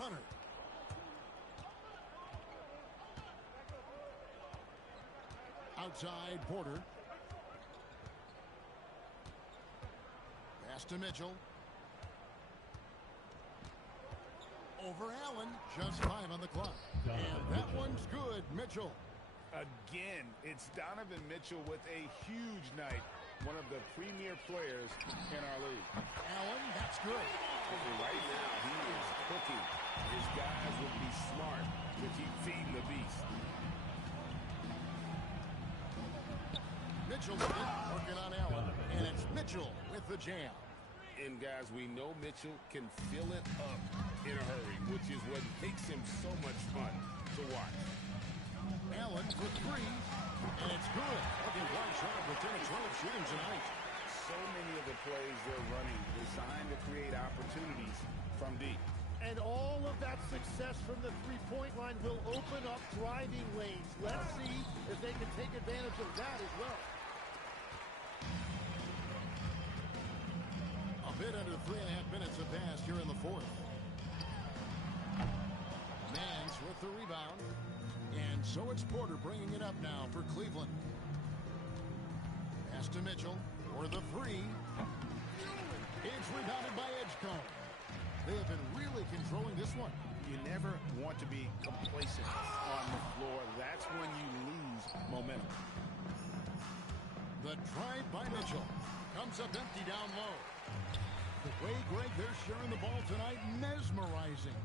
Hunter. Outside Porter. Pass to Mitchell. Over Allen. Just 5 on the clock. And that one's good. Mitchell. Again, it's Donovan Mitchell with a huge night. One of the premier players in our league. Allen, that's good. Right now, he is cooking. His guys would be smart to keep feeding the beast. Mitchell with it, working on Allen. And it's Mitchell with the jam. And guys, we know Mitchell can fill it up in a hurry, which is what makes him so much fun to watch. Allen for 3, and it's good. Looking quite sharp with 10 of 12 shooting tonight. So many of the plays they're running designed to create opportunities from deep. And all of that success from the three-point line will open up driving lanes. Let's see if they can take advantage of that as well. A bit under 3.5 minutes have passed here in the fourth. Mans with the rebound. And so it's Porter bringing it up now for Cleveland. Pass to Mitchell for the 3. It's rebounded by Edgecombe. They have been really controlling this one. You never want to be complacent on the floor. That's when you lose momentum. The drive by Mitchell comes up empty down low. The way, Greg, they're sharing the ball tonight, mesmerizing.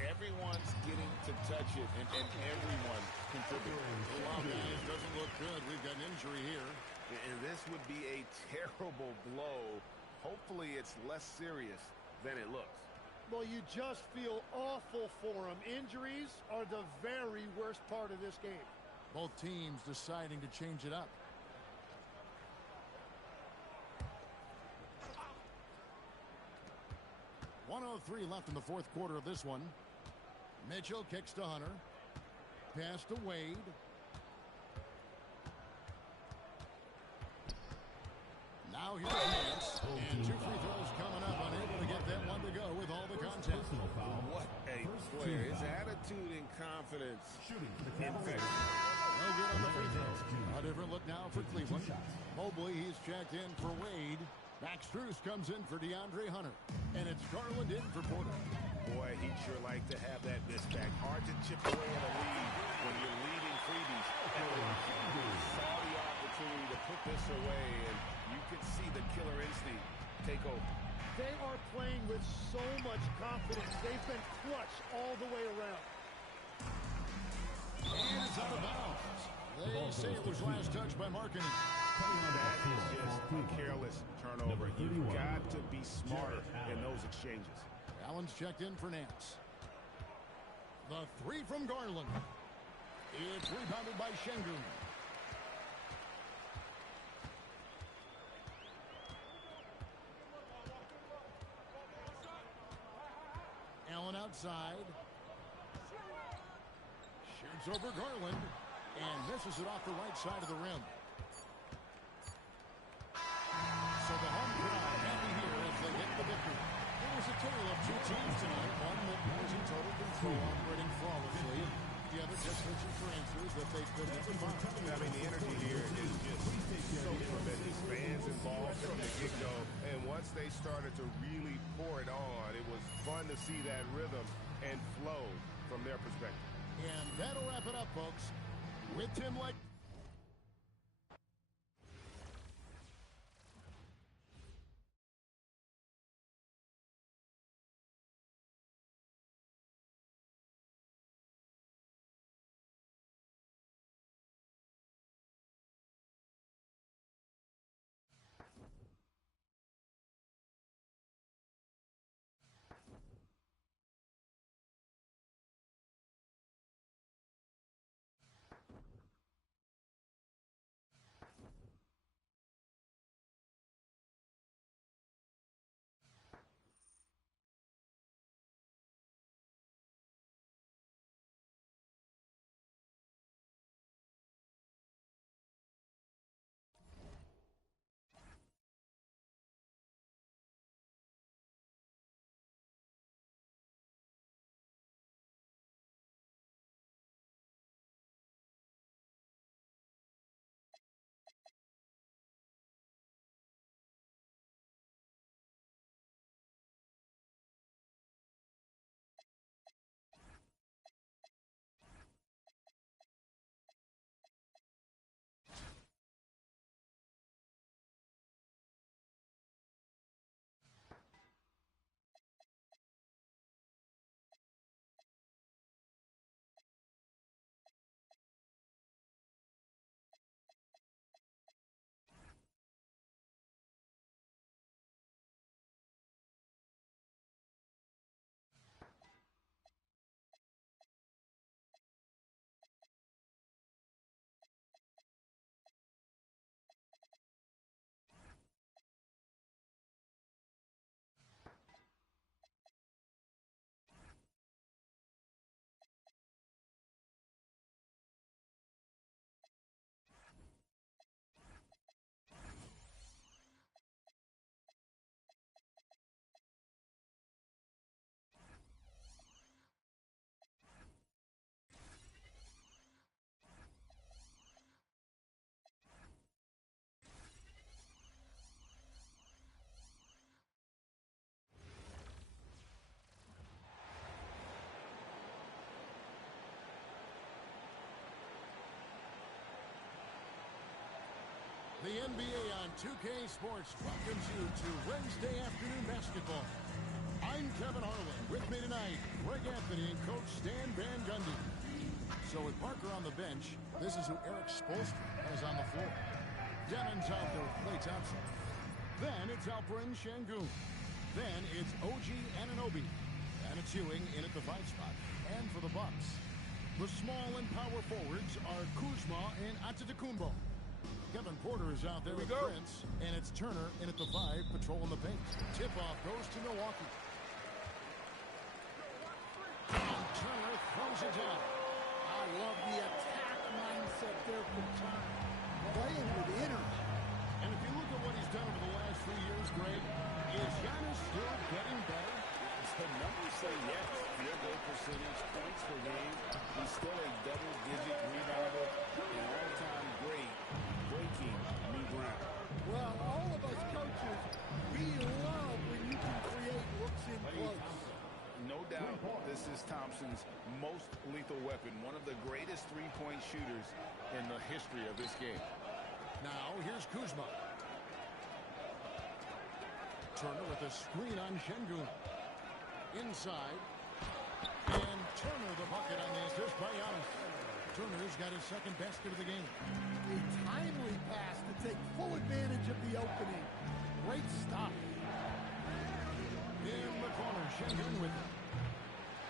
Everyone's getting to touch it, and everyone contributing. Wow, guys, doesn't look good. We've got an injury here. And this would be a terrible blow. Hopefully it's less serious than it looks. Well, you just feel awful for him. Injuries are the very worst part of this game. Both teams deciding to change it up. .103 left in the fourth quarter of this one. Mitchell kicks to Hunter. Pass to Wade. Now here's Nance. And 2 free throws coming up. Unable to get that one to go with all the contact. What a player. His attitude and confidence. Infectious. No good on the free throws. A different look now for Cleveland. Mobley, he's checked in for Wade. Max Strus comes in for DeAndre Hunter. And it's Garland in for Porter. Boy, he'd sure like to have that misback. Hard to chip away at a lead when you're leading freebies. Saw the opportunity to put this away, and you could see the killer instinct take over. They are playing with so much confidence. They've been clutch all the way around. And it's out of bounds. They say it was last touched by Markkanen. That is just a careless turnover. You've got to be smarter in those exchanges. Allen's checked in for Nance. The 3 from Garland. It's rebounded by Şengün. Allen outside. Shoots over Garland. And misses it off the right side of the rim. So the home crowd happy here as they get the victory. It was a tale of 2 teams tonight. One that was in total control, operating flawlessly. The other just searching for answers that they could never find. I mean, the energy here is just so tremendous. Fans involved from the get-go. And once they started to really pour it on, it was fun to see that rhythm and flow from their perspective. And that'll wrap it up, folks. With Tim Lake. The NBA on 2K Sports welcomes you to Wednesday afternoon basketball. I'm Kevin Harlan. With me tonight, Greg Anthony and Coach Stan Van Gundy. So with Parker on the bench, this is who Eric Spoelstra has on the floor. Demon's out there with Klay Thompson. Then it's Alperen Şengün. Then it's OG Anunoby. And it's Ewing in at the 5 spot. And for the Bucks, the small and power forwards are Kuzma and Antetokounmpo. Kevin Porter is out there with Prince, and it's Turner in at the 5, patrolling the paint. Tip-off goes to Milwaukee. And Turner throws it down. I love the attack mindset there from Turner. Playing with energy. And if you look at what he's done over the last few years, Greg, is Giannis still getting better? The numbers say yes. Field goal percentage, points per game. He's still a double-digit rebounder, an all-time great, breaking new ground. Well, all of us coaches, we love when you can create looks in close. No doubt this is Thompson's most lethal weapon, one of the greatest three-point shooters in the history of this game. Now, here's Kuzma. Turner with a screen on Şengün. Inside. And Turner the bucket on the assist by Giannis. Turner's got his second basket of the game. A timely pass to take full advantage of the opening. Great stop. In the corner, Şengün with it.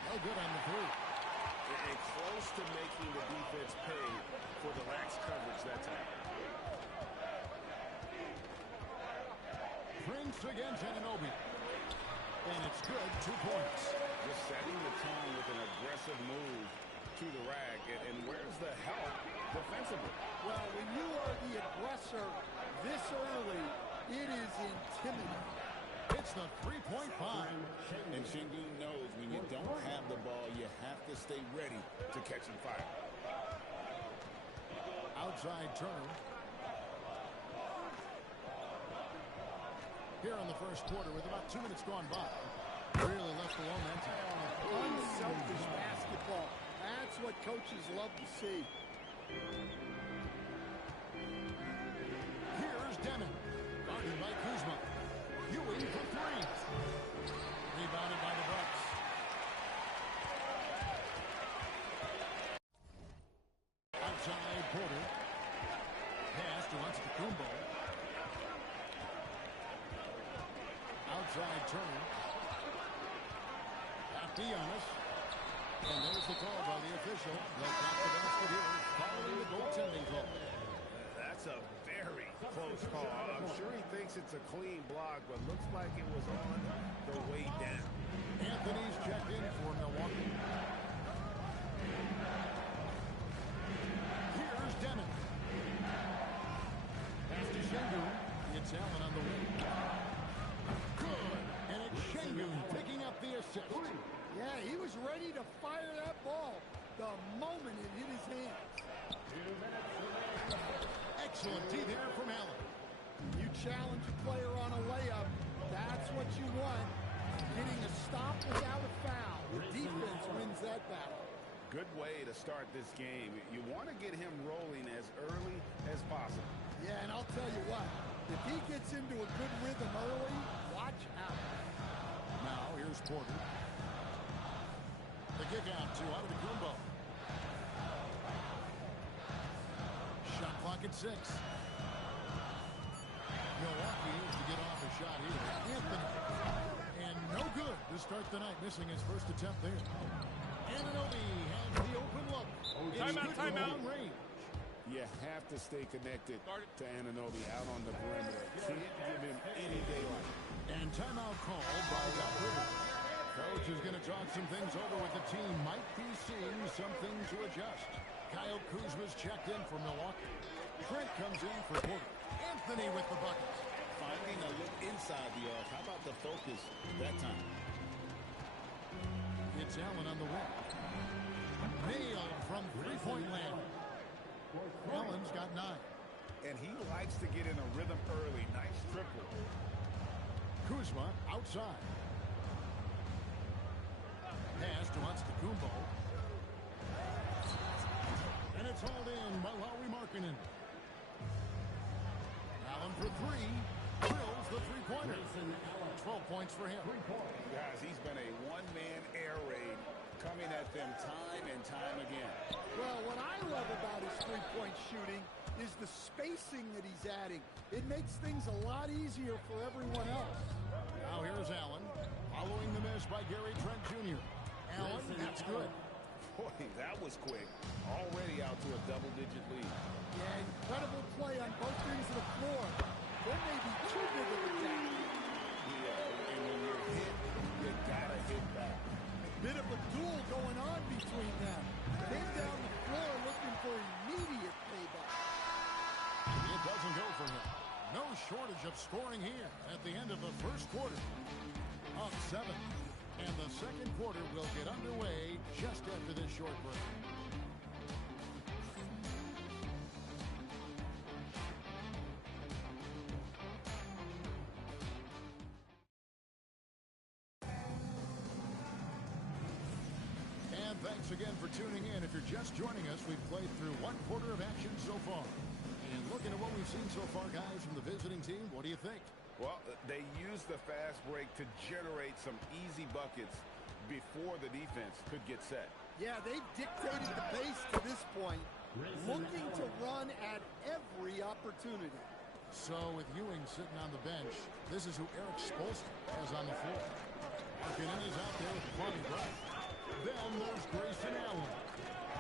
No good on the 3. And close to making the defense pay for the lax coverage that time. Prince against Anunoby. And it's good, 2 points. Just setting the tone with an aggressive move to the rack. And where's the help defensively? Well, when you are the aggressor this early, it is intimidating. It's the 3-point bomb. And Şengün knows when you don't have the ball, you have to stay ready to catch and fire. Outside Turner. Here in the first quarter with about 2 minutes gone by. Really left alone that time. Unselfish basketball. That's what coaches love to see. Here's Demon. Guarded by Kuzma. Ewing for 3. Rebounded by the Bucks. Outside Porter. Pass to Antetokounmpo. Outside Turner. Back to Giannis. And there's the call by the official. They'll count the basket here, following the goaltending call. That's a very close call. I'm sure he thinks it's a clean block, but looks like it was on the way down. Anthony's checked in for Milwaukee. Here's Demon. Pass to Şengün. It's Allen on the wing. Good. And it's Şengün picking up the assist. Yeah, he was ready to fire that ball the moment it hit his hands. Excellent D there from Allen. You challenge a player on a layup, that's what you want. Getting a stop without a foul. The defense wins that battle. Good way to start this game. You want to get him rolling as early as possible. Yeah, and I'll tell you what, if he gets into a good rhythm early, watch out. Now here's Porter. The kick out to Antetokounmpo. Shot clock at 6. Milwaukee is to get off a shot here. Anthony. And no good to start the night, missing his first attempt there. Anunoby has the open look. Timeout. Range. You have to stay connected to Anunoby out on the perimeter. Can't give him any daylight. And timeout called by Doc Rivers. Coach is going to talk some things over with the team. Might be seeing something to adjust. Kyle Kuzma's checked in for Milwaukee. Trent comes in for Porter. Anthony with the buckets. Finding a look inside the arc. How about the focus that time? It's Allen on the wing. Nailed from three-point land. Allen's got 9. And he likes to get in a rhythm early. Nice triple. Kuzma outside. Pass to Antetokounmpo. And it's hauled in by Lauri Markkanen. Turner. 12 points for him. Guys, he's been a one-man air raid coming at them time and time again. Well, what I love about his three-point shooting is the spacing that he's adding. It makes things a lot easier for everyone else. Now here's Allen, following the miss by Gary Trent Jr. Allen, that's good. Boy, that was quick. Already out to a double-digit lead. Yeah, incredible play on both ends of the floor. There may be too big of a gap. Yeah, and when you're hit, you gotta hit back. Bit of a duel going on between them. Came down the floor looking for immediate payback. It doesn't go for him. No shortage of scoring here at the end of the first quarter. Up 7. And the second quarter will get underway just after this short break. And thanks again for tuning in. If you're just joining us, we've played through one quarter of action so far. And looking at what we've seen so far, guys, from the visiting team, what do you think? Well, they used the fast break to generate some easy buckets before the defense could get set. Yeah, they've dictated the pace to this point, looking to run at every opportunity. So with Ewing sitting on the bench, this is who Eric Spoelstra has on the floor. Markkanen is out there with Kwame Brown. Then there's Grayson Allen.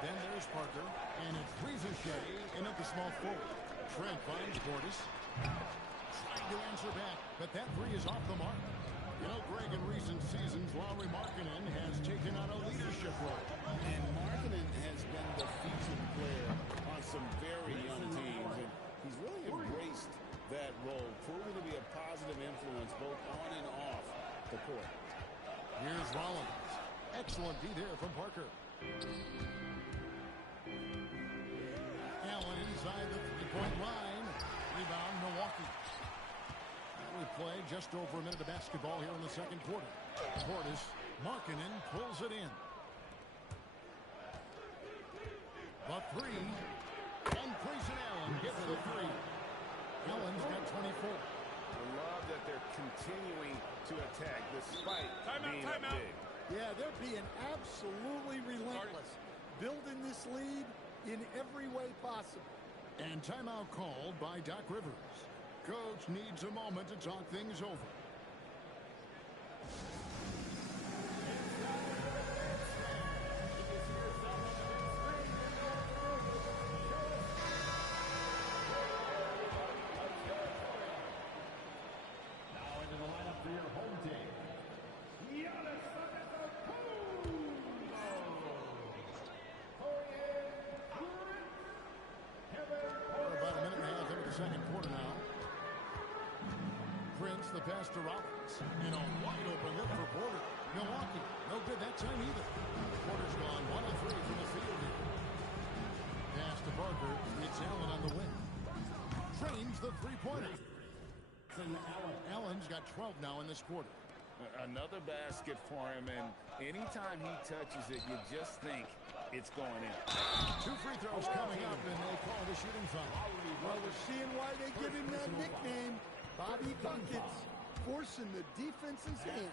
Then there's Parker. And it's Shea in at the small forward. Trent finds Portis. Trying to answer back, but that three is off the mark. You know, Greg, in recent seasons, Lauri Markkanen has taken on a leadership role. And Markkanen has been the featured player on some very young teams. And he's really embraced that role, proving to be a positive influence both on and off the court. Here's Rollins. Excellent D there from Parker. Allen inside the three-point line. Rebound, Milwaukee. We play just over a minute of basketball here in the second quarter. Portis, Markkanen pulls it in. The three. And Grayson Allen gets the three. Allen's got 24. I love that they're continuing to attack despite being up big. Yeah, they're being absolutely relentless. Building this lead in every way possible. And timeout called by Doc Rivers. Coach needs a moment to talk things over. Now into the lineup for your home team. We're about a minute and a half into the second quarter now. Prince, the pass to Rollins. And a wide open look for Porter. Milwaukee, no good that time either. Porter's gone 1 of 3 from the field here. Pass to Parker. It's Allen on the wing. Trains the three-pointer. Allen's got 12 now in this quarter. Another basket for him, and anytime he touches it, you just think it's going in. 2 free throws coming up, and they call the shooting foul. Well, we're seeing why they give him that nickname, Bobby Buckets, forcing the defense's hand.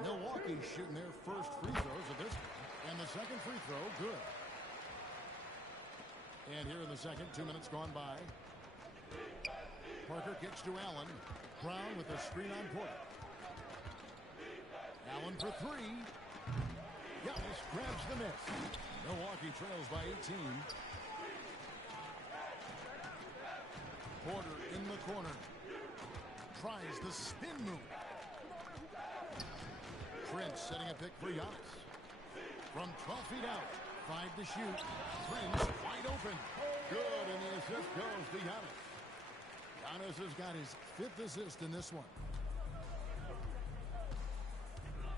Milwaukee's shooting their first free throws of this one, and the second free throw, good. And here in the second, 2 minutes gone by. Parker kicks to Allen. Brown with a screen on Porter. Allen for 3. Giannis grabs the miss. Milwaukee trails by 18. Porter in the corner. Tries the spin move. Prince setting a pick for Giannis. From 12 feet out. 5 to shoot. Prince wide open. Good, and the assist goes to Giannis. Giannis has got his 5th assist in this one.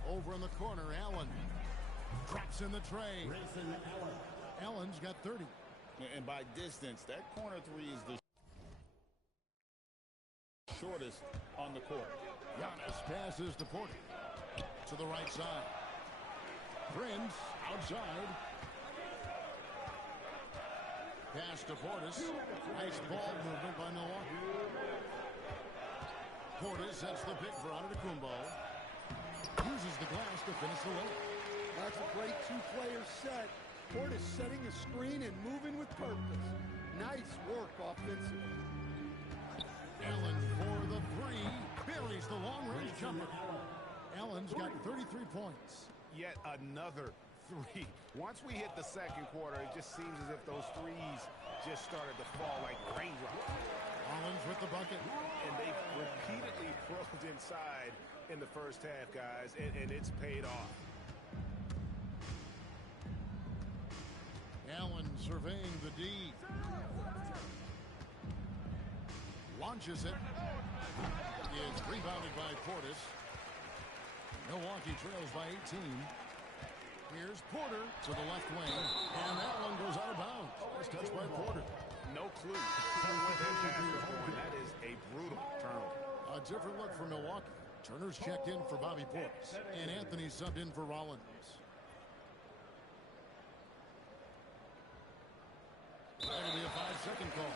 Over in the corner, Allen drops in the tray. Allen's got 30. And by distance, that corner three is the shortest on the court. Giannis passes to Porter. To the right side. Prince outside. Pass to Portis. Nice ball movement by Milwaukee. Portis sets the pick for Antetokounmpo. Uses the glass to finish the layup. That's a great two-player set. Portis setting a screen and moving with purpose. Nice work offensively. Allen for the three. Buries the long-range jumper. Allen's got 33 points. Yet another three. Once we hit the second quarter, it just seems as if those threes just started to fall like raindrops. Collins with the bucket. And they've repeatedly probed inside in the first half, guys, and it's paid off. Allen surveying the D. Launches it. Is rebounded by Portis. Milwaukee trails by 18. Here's Porter to the left wing. And that one goes out of bounds. It's touched by Porter. No clue where that pass was going. That is a brutal turnover. A different look for Milwaukee. Turner's checked in for Bobby Portis. And Anthony subbed in for Rollins. That'll be a 5-second call.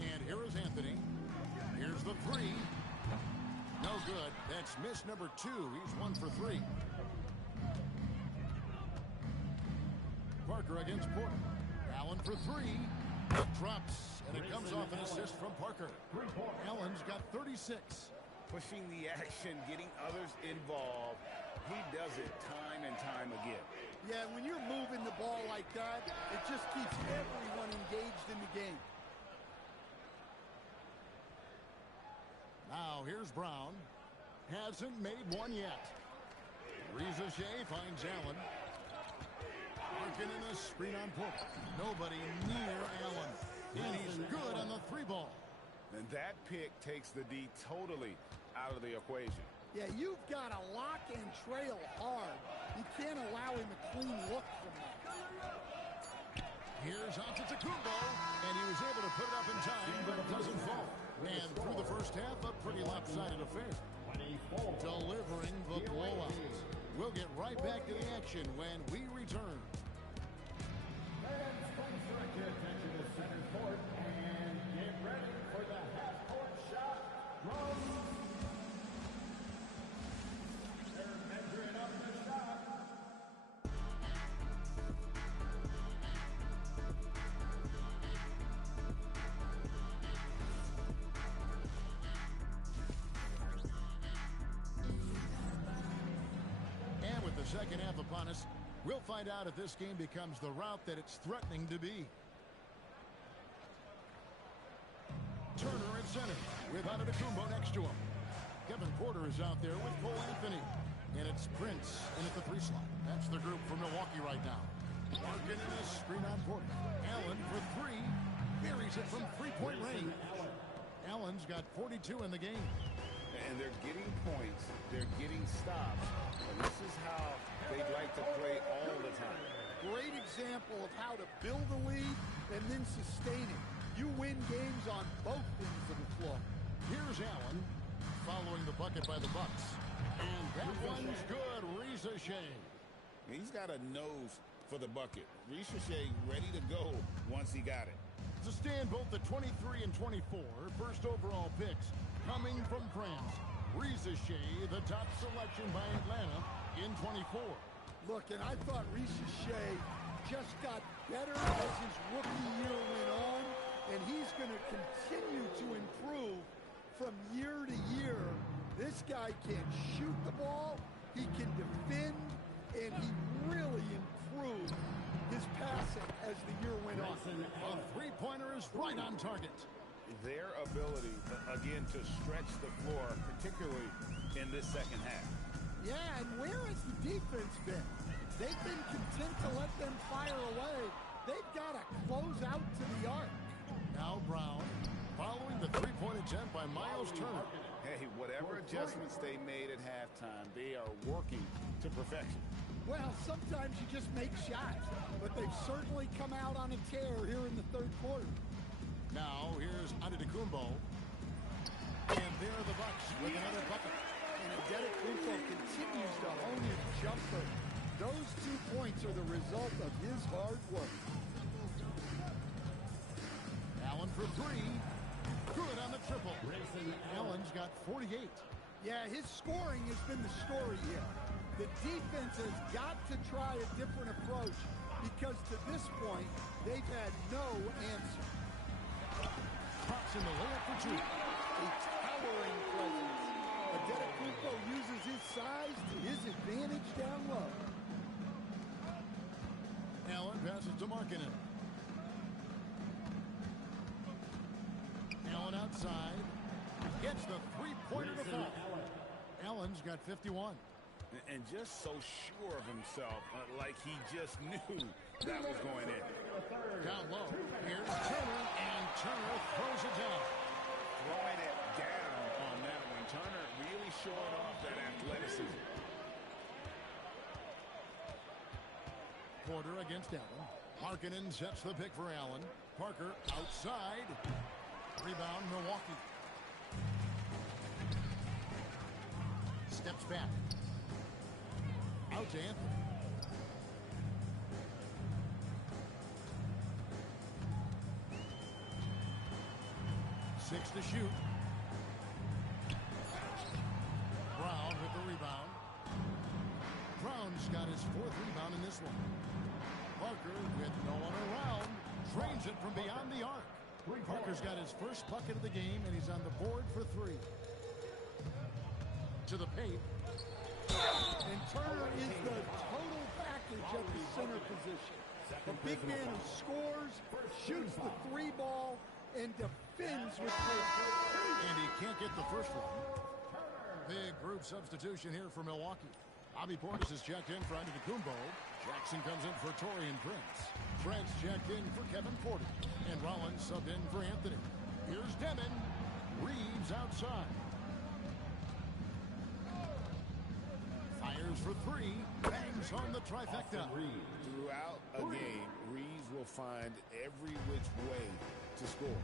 And here is Anthony. Here's the three. No good. That's miss number 2. He's 1 for 3. Parker against Porter. Allen for 3. Drops, and it comes off an assist from Parker. Allen's got 36. Pushing the action, getting others involved. He does it time and time again. Yeah, when you're moving the ball like that, it just keeps everyone engaged in the game. Now here's Brown. Hasn't made one yet. Reza Shea finds Allen. Working in a screen on Porter. Nobody near Allen. And he's good on the 3 ball. And that pick takes the D totally out of the equation. Yeah, you've got to lock and trail hard. You can't allow him a clean look from that. Here's Antetokounmpo, and he was able to put it up in time, but it doesn't fall. And through the first half, a pretty lopsided affair. Delivering the blowout. We'll get right back to the action when we return. Fans, please direct your attention to center court and get ready for the half-court shot from they're measuring up the shot. And with the second half upon us, we'll find out if this game becomes the route that it's threatening to be. Turner at center with Antetokounmpo next to him. Kevin Porter is out there with Cole Anthony. And it's Prince in at the 3 slot. That's the group for Milwaukee right now. Working in a screen on Porter. Allen for 3. Buries it from 3-point range. Allen's got 42 in the game. And they're getting points. They're getting stops. And this is how they'd like to play all the time. Great example of how to build a lead and then sustain it. You win games on both ends of the floor. Here's Allen following the bucket by the Bucks. And that one's good. Reza Shea. He's got a nose for the bucket. Reza Shea ready to go once he got it. To stand both the 23 and 24 first overall picks coming from France. Reza Shea, the top selection by Atlanta in 24. Look, and I thought Reza Shea just got better as his rookie year went on, and he's going to continue to improve from year to year. This guy can shoot the ball, he can defend, and he really improved his passing as the year went on. A 3-pointer is right on target. Their ability, again, to stretch the floor, particularly in this second half. Yeah, and where has the defense been? They've been content to let them fire away. They've got to close out to the arc. Now Brown following the 3-point attempt by Miles Turner. Hey, whatever adjustments they made at halftime, they are working to perfection. Well, sometimes you just make shots, but they've certainly come out on a tear here in the third quarter. Now here's Antetokounmpo. And there are the Bucks with another bucket. And a Antetokounmpo continues to hone his jumper. Those 2 points are the result of his hard work. Allen for three. Good on the triple. Allen's got 48. Yeah, his scoring has been the story here. The defense has got to try a different approach because to this point, they've had no answer. Pops in the layup for two. A towering presence. Antetokounmpo uses his size to his advantage down low. Allen passes to Markkanen. Allen outside. Gets the three-pointer to fall. Allen's got 51. And just so sure of himself, like he just knew that was going in. Down low. Here's Turner, and Turner throws it down. Throwing it down on that one. Turner really showing off that athleticism. Porter against Allen. Markkanen sets the pick for Allen. Parker outside. Rebound, Milwaukee. Steps back. Out to Anthony. Six to shoot. Brown with the rebound. Brown's got his fourth rebound in this one. Parker with no one around. Drains it from beyond the arc. Parker's got his first bucket of the game, and he's on the board for three. To the paint. And Turner is the total package at the center position. A big man who scores, shoots the three ball, and defends with purpose. And he can't get the first one. Big group substitution here for Milwaukee. Bobby Portis is checked in for Antetokounmpo. Jackson comes in for Taurean Prince. Prince checked in for Kevin Porter. And Rollins subbed in for Anthony. Here's Demon. Reeves outside. Fires for three. Bangs on the trifecta. Throughout a game, Reeves will find every which way to score.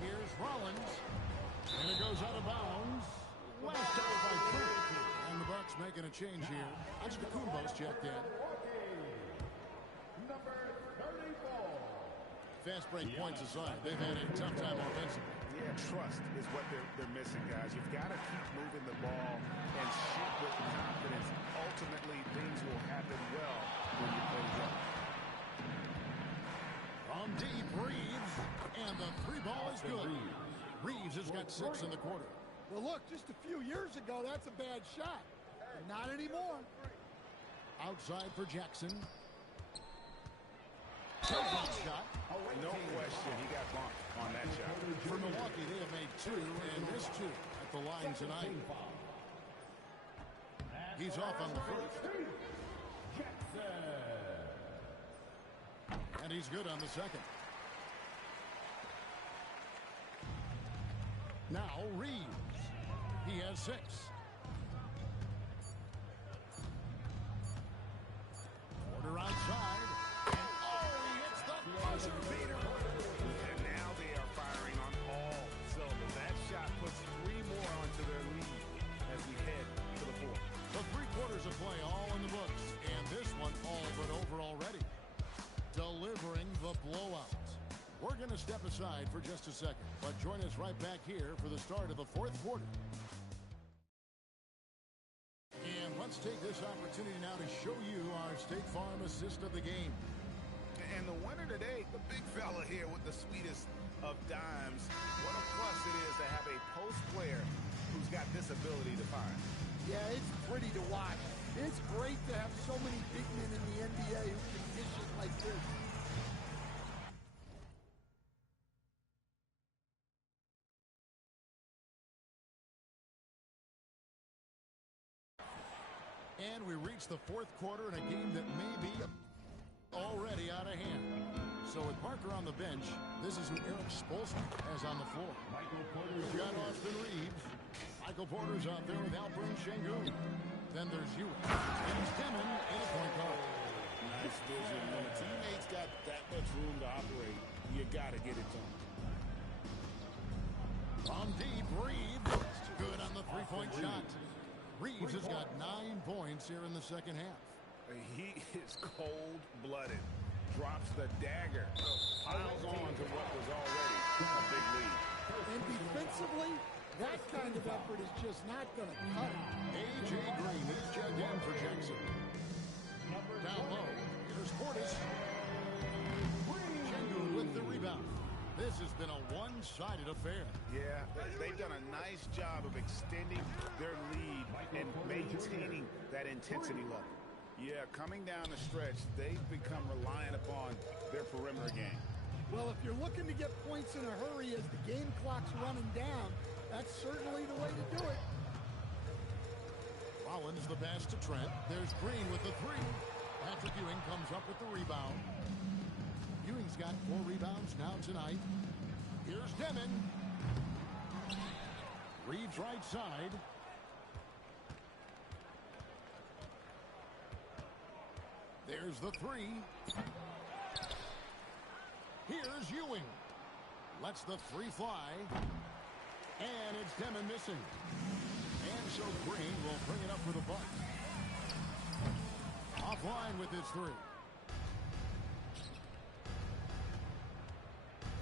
Here's Rollins. And it goes out of bounds. Last out by Kirk. And the Bucks making a change here. Antetokounmpo's checked in. Number 34. Fast break points aside, they've had a tough time offensively. Yeah, trust is what they're missing, guys. You've got to keep moving the ball and shoot with confidence. Ultimately, things will happen well when you play well. From deep, Reeves. And the three ball is good. Reeves has got 6 in the quarter. Well, look, just a few years ago, that's a bad shot. Not anymore. Outside for Jackson. Shot. No question, he got bumped on that shot. For Milwaukee, they have made 2 and missed 2 at the line tonight. He's off on the first. And he's good on the second. Now Reeves. He has 6. Porter outside. And he hits the buzzer beater. And now they are firing on all cylinders. That shot puts 3 more onto their lead as we head to the fourth. The 3 quarters of play all in the books. And this one all but over already. Delivering the blowout. We're going to step aside for just a second, but join us right back here for the start of the fourth quarter. And let's take this opportunity now to show you our State Farm assist of the game. And the winner today, the big fella here with the sweetest of dimes. What a plus it is to have a post player who's got this ability to find. Yeah, it's pretty to watch. It's great to have so many big men in the NBA who can dish it like this. And we reach the fourth quarter in a game that may be already out of hand. So with Parker on the bench, this is who Eric Spoelstra has on the floor. We've got Austin Reeves. Michael Porter's out there with Alperen Sengun. Then there's Ewing. And it's Demon in a point guard. Nice vision. When a teammate's got that much room to operate, you got to get it done. From deep, Reeves. Good on the three-point shot. Reeves has got 9 points here in the second half. He is cold-blooded. Drops the dagger. Piles on to what was already a big lead. And defensively, that kind of effort is just not going to cut it. A.J. Green is checked in for Jackson. Down low, here's Portis. Shengun with the rebound. This has been a one-sided affair. Yeah, they've done a nice job of extending their lead and maintaining that intensity level. Yeah, coming down the stretch, they've become reliant upon their perimeter game. Well, if you're looking to get points in a hurry as the game clock's running down, that's certainly the way to do it. Rollins the pass to Trent. There's Green with the three. Patrick Ewing comes up with the rebound. Ewing's got 4 rebounds now tonight. Here's Demon. Reeves right side. There's the three. Here's Ewing. Lets the three fly. And it's Demon missing. And so Green will bring it up for the Bucks. Offline with his three.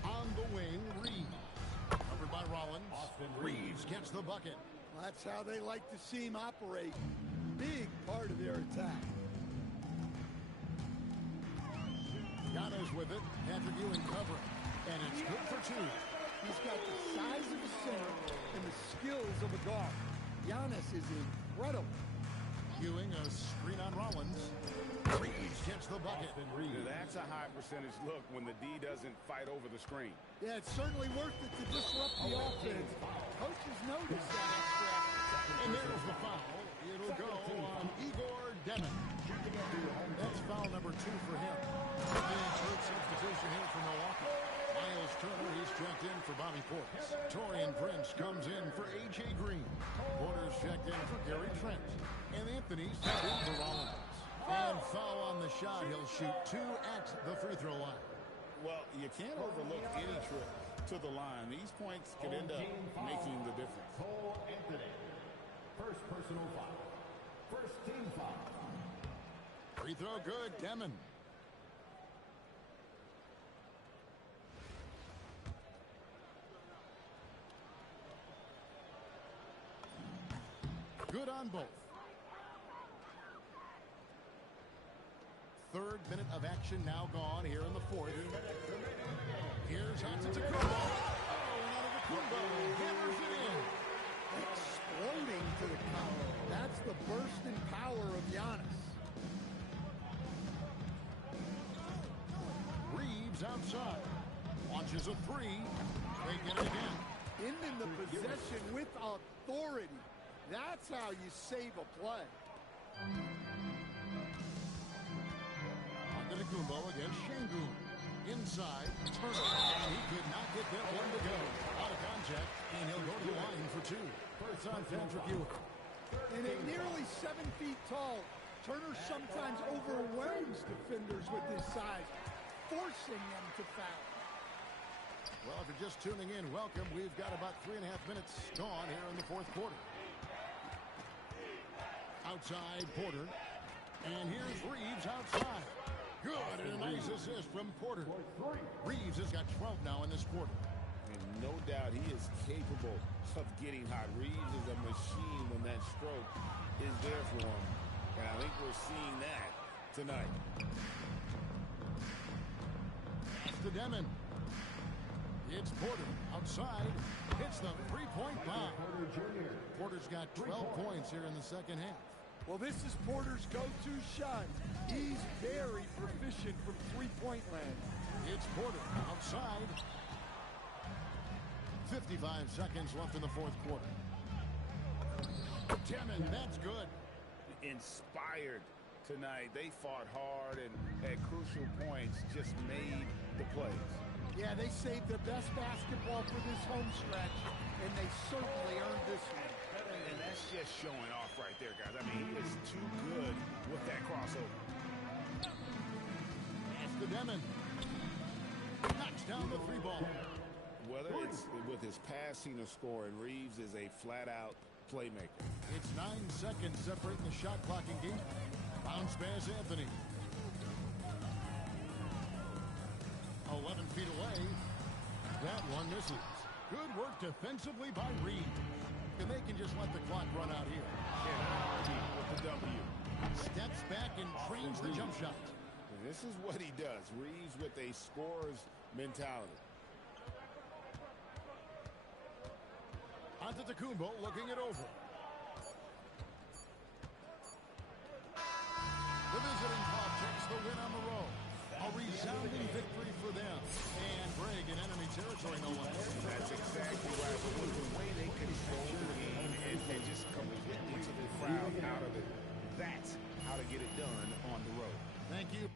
On the wing, Reeves. Covered by Rollins. Reeves gets the bucket. Well, that's how they like to see him operate. Big part of their attack. Giannis with it. Patrick Ewing covering. And it's good for 2. He's got the size of a center and the skills of a guard. Giannis is incredible. Ewing a screen on Rollins. Reeves gets the bucket. That's a high percentage look when the D doesn't fight over the screen. Yeah, it's certainly worth it to disrupt the offense. Coaches notice that extra effort. And there's the foul. It'll go on Igor Demon. That's foul number 2 for him. Third substitution here for Milwaukee. Miles Turner, he's checked in for Bobby Portis. Torian Prince comes in for A.J. Green. Porter's checked in for Gary Trent. And Anthony's checked in for Rollins. And foul on the shot. He'll shoot 2 at the free throw line. Well, you can't overlook any trip to the line. These points could end up making the difference. Cole Anthony. First personal foul. First team foul. Free throw good. Demon. Good on both. Third minute of action now gone here in the fourth. Here's Antetokounmpo. Antetokounmpo hammers it in. Exploding to the collar. That's the burst in power of Giannis. Reeves outside. Launches a three. They get it again. Ending the possession with authority. That's how you save a play. Antetokounmpo against Shengun. Inside, Turner, and he could not get that one to go. Out of contact, and he'll go to the line for 2. It's on Patrick Ewing. And at nearly 7 feet tall, Turner sometimes overwhelms defenders with his size, forcing them to foul. Well, if you're just tuning in, welcome. We've got about 3.5 minutes gone here in the fourth quarter. Outside, Porter. And here's Reeves outside. Good, and a nice assist from Porter. Reeves has got 12 now in this quarter. And no doubt he is capable of getting hot. Reeves is a machine when that stroke is there for him. And I think we're seeing that tonight. That's to Demon. It's Porter outside. Hits the three-point bomb. Porter's got 12 points here in the second half. Well, this is Porter's go-to shot. He's very proficient from three-point land. It's Porter outside. 55 seconds left in the fourth quarter. Demon, that's good. Inspired tonight. They fought hard and at crucial points just made the plays. Yeah, they saved their best basketball for this home stretch, and they certainly earned this one. And that's just showing off right there, guys. I mean, he is too good with that crossover. That's the Demon. Knocks down the three ball. Whether it's with his passing or scoring, Reeves is a flat-out playmaker. It's 9 seconds separating the shot clock and game. Bounce pass, Anthony. 11 feet away. That one misses. Good work defensively by Reed. And they can just let the clock run out here. Cannot argue with the W. Steps back and trains the jump shot. And this is what he does. Reeves with a scorer's mentality. Antetokounmpo looking it over. The visiting club takes the win on the road. A resounding victory for them. And Greg in enemy territory, no less. That's exactly right. But with the way they control the game and just completely took the crowd out of it, that's how to get it done on the road. Thank you.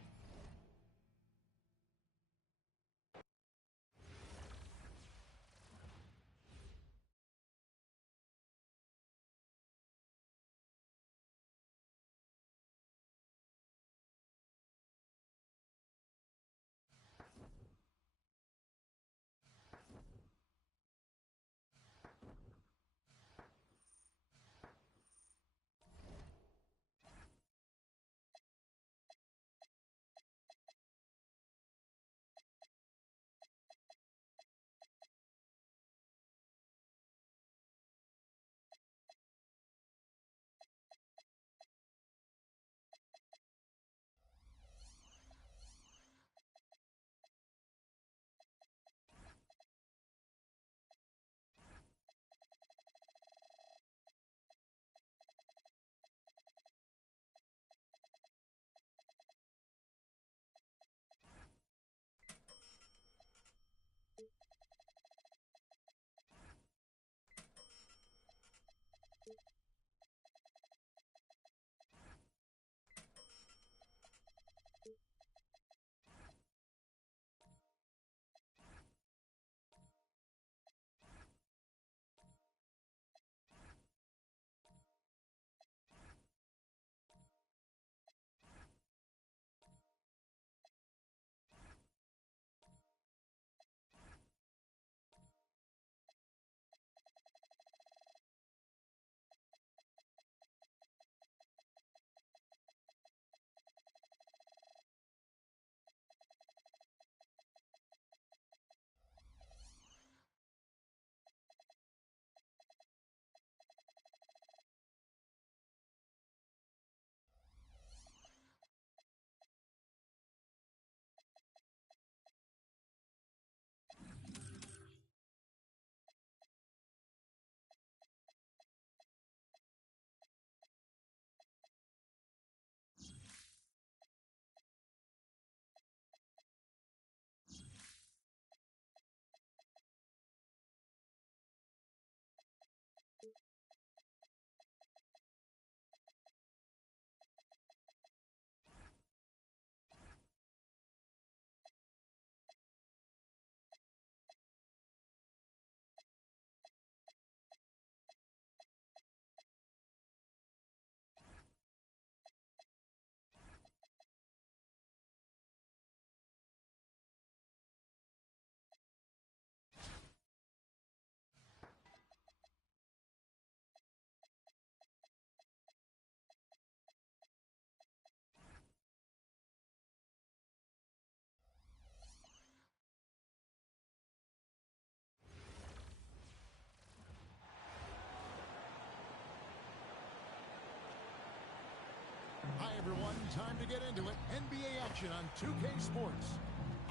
Hi, everyone. Time to get into it. NBA action on 2K Sports.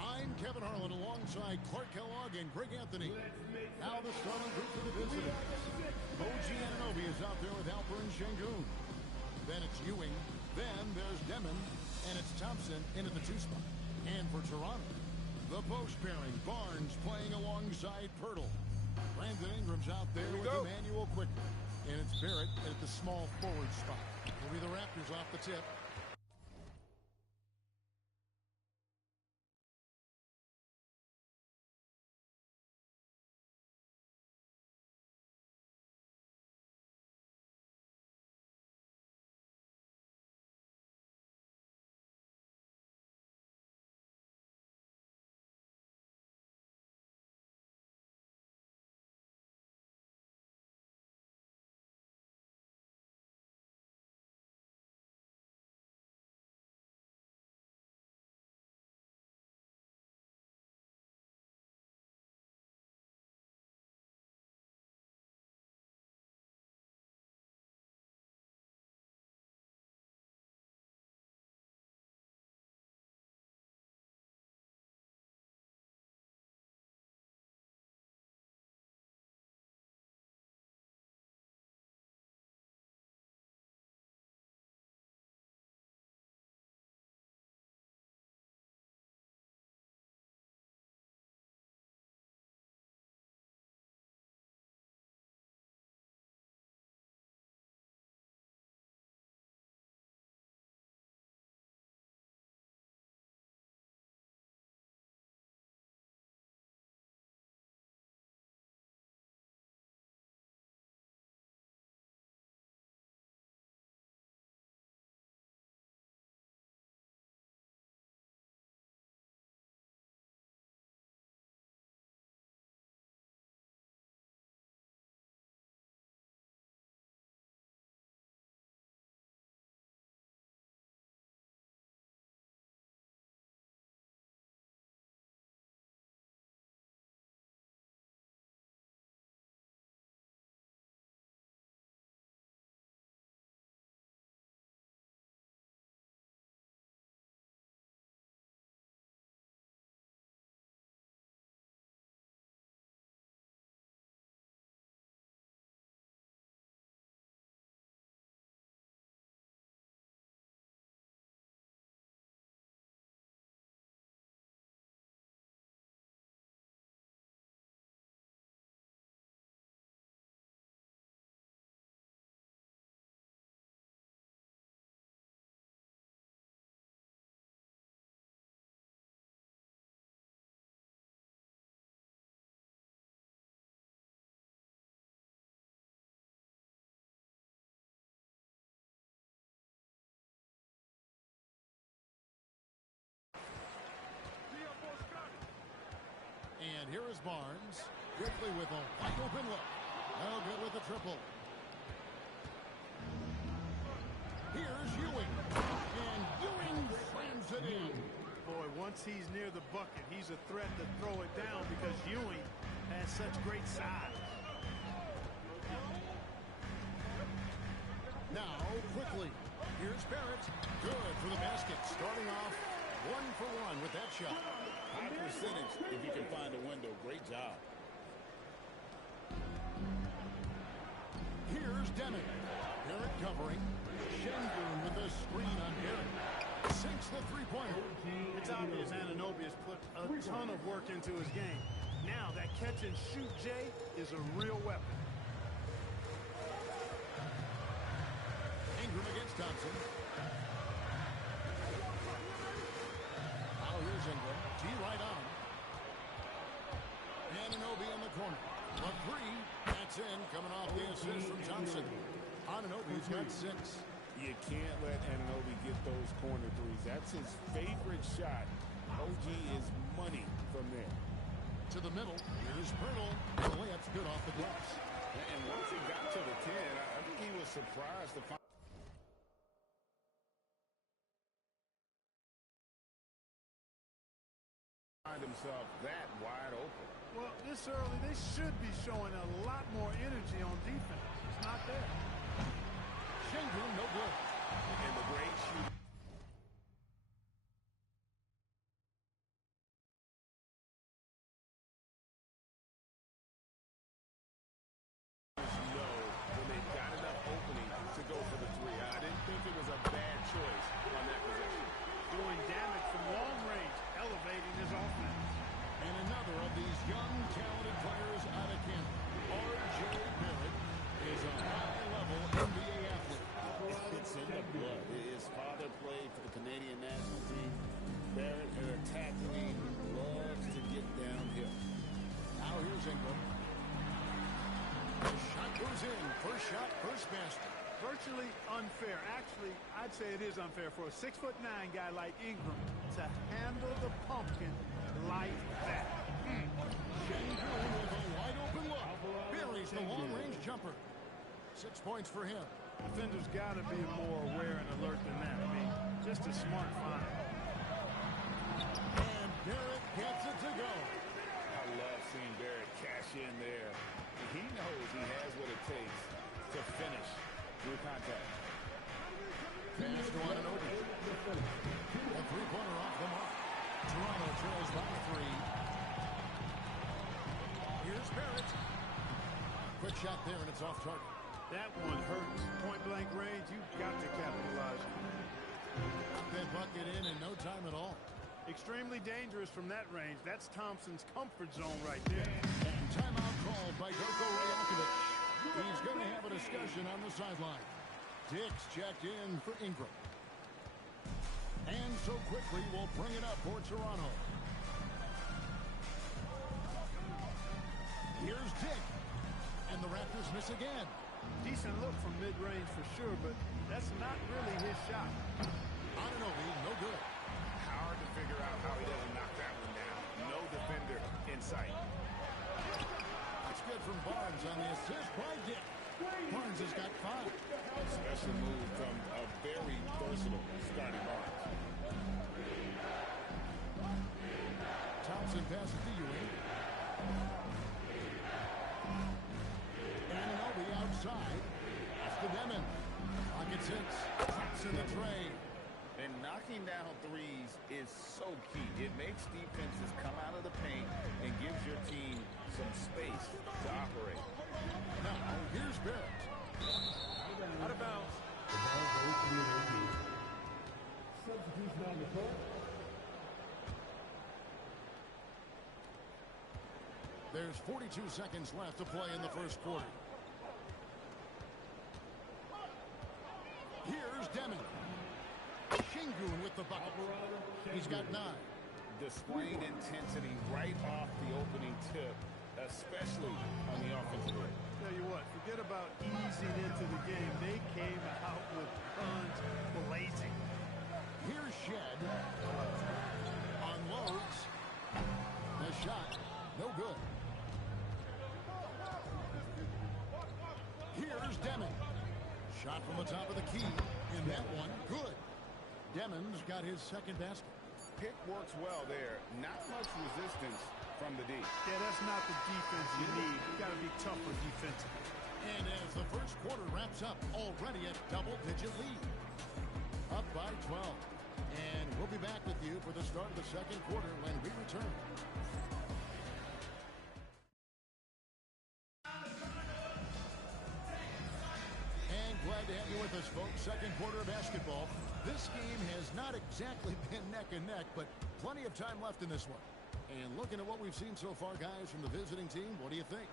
I'm Kevin Harlan alongside Clark Kellogg and Greg Anthony. Now the starting group for the visitors. OG Anunoby is out there with Alperen Sengun. Then it's Ewing. Then there's Demon. And it's Thompson in at the 2 spot. And for Toronto, the post pairing. Barnes playing alongside Pirtle. Brandon Ingram's out there with Emmanuel Quickly. And it's Barrett at the small forward spot. Will be the Raptors off the tip. here is Barnes. Quickly with a wide open look. No good with the triple. Here's Ewing. And Ewing slams it in. Boy, once he's near the bucket, he's a threat to throw it down because Ewing has such great size. Now, quickly, here's Barrett. Good for the basket. Starting off 1 for 1 with that shot. High percentage if you can find a window. Great job. Here's Demick. Barrett covering. Şengün with a screen on Barrett. Sinks the three-pointer. It's obvious Anunoby has put a ton of work into his game. Now that catch-and-shoot Jay is a real weapon. Ingram against Thompson. Now here's Ingram. G right on. Anunoby in the corner. A three. That's in. Coming off the assist from Thompson. Anunoby's got 6. You can't let Anunoby get those corner threes. That's his favorite shot. OG is money from there. To the middle. Here's Pirtle. The layup's good off the glass. And once he got to the 10, I think he was surprised to find himself that wide open. Well, this early, they should be showing a lot more energy on defense. It's not there. Şengün, no good. And the great shoot. Know when they've got enough opening to go for the 3. I didn't think it was a bad choice on that possession. Doing damage from long range, elevating his offense. And another of these young, talented players out of Canada. R.J. Barrett is a high-level NBA athlete. It's in the blood. His father played for the Canadian national team. Barrett, an attack wing, loves to get downhill. Now here's Ingram. The shot goes in. First shot, first basket. Virtually unfair. Actually, I'd say it is unfair for a 6'9" guy like Ingram to handle the pumpkin like that. Şengün with a wide open look. Buries the long-range jumper. 6 points for him. Defenders got to be more aware and alert than that. I mean, just a smart find. And Barrett gets it to go. I love seeing Barrett cash in there. He knows he has what it takes to finish through contact. Pass to Anunoby. A three-pointer off the mark. Toronto trails by 3. Here's Barrett. Quick shot there, and it's off target. That one hurts. Point-blank range, you've got to capitalize on it. Got that bucket in no time at all. Extremely dangerous from that range. That's Thompson's comfort zone right there. And timeout called by Goko Rajakovic. He's going to have a discussion on the sideline. Dix checked in for Ingram. And so quickly will bring it up for Toronto. Here's Dick. And the Raptors miss again. Decent look from mid-range for sure, but that's not really his shot. Anunoby, no good. Hard to figure out how he doesn't knock that one down. No defender in sight. That's good from Barnes on the assist by Dick. Barnes has got 5. Special move from a very versatile Scotty Barnes. Thompson passes to Ewing. Anunoby outside. That's to Demon. Pocket 6. Drops in the tray. And knocking down threes is so key. It makes defenses come out of the paint and gives your team some space to operate. Now, here's Barrett. Out of bounds. Substitution on the court. There's 42 seconds left to play in the first quarter. Here's Demon. Şengün with the bucket. He's got 9. Displaying intensity right off the opening tip, especially on the offensive end. Tell you what, forget about easing into the game. They came out with guns blazing. Here's Shed. Unloads. The shot, no good. Shot from the top of the key. In that one, good. Demon's got his second basket. Pick works well there. Not much resistance from the D. Yeah, that's not the defense you need. You got to be tougher defensively. And as the first quarter wraps up, already a double-digit lead. Up by 12. And we'll be back with you for the start of the second quarter when we return. And glad to have you with us, folks. Second quarter of basketball. This game has not exactly been neck and neck, but plenty of time left in this one. And looking at what we've seen so far, guys, from the visiting team, what do you think?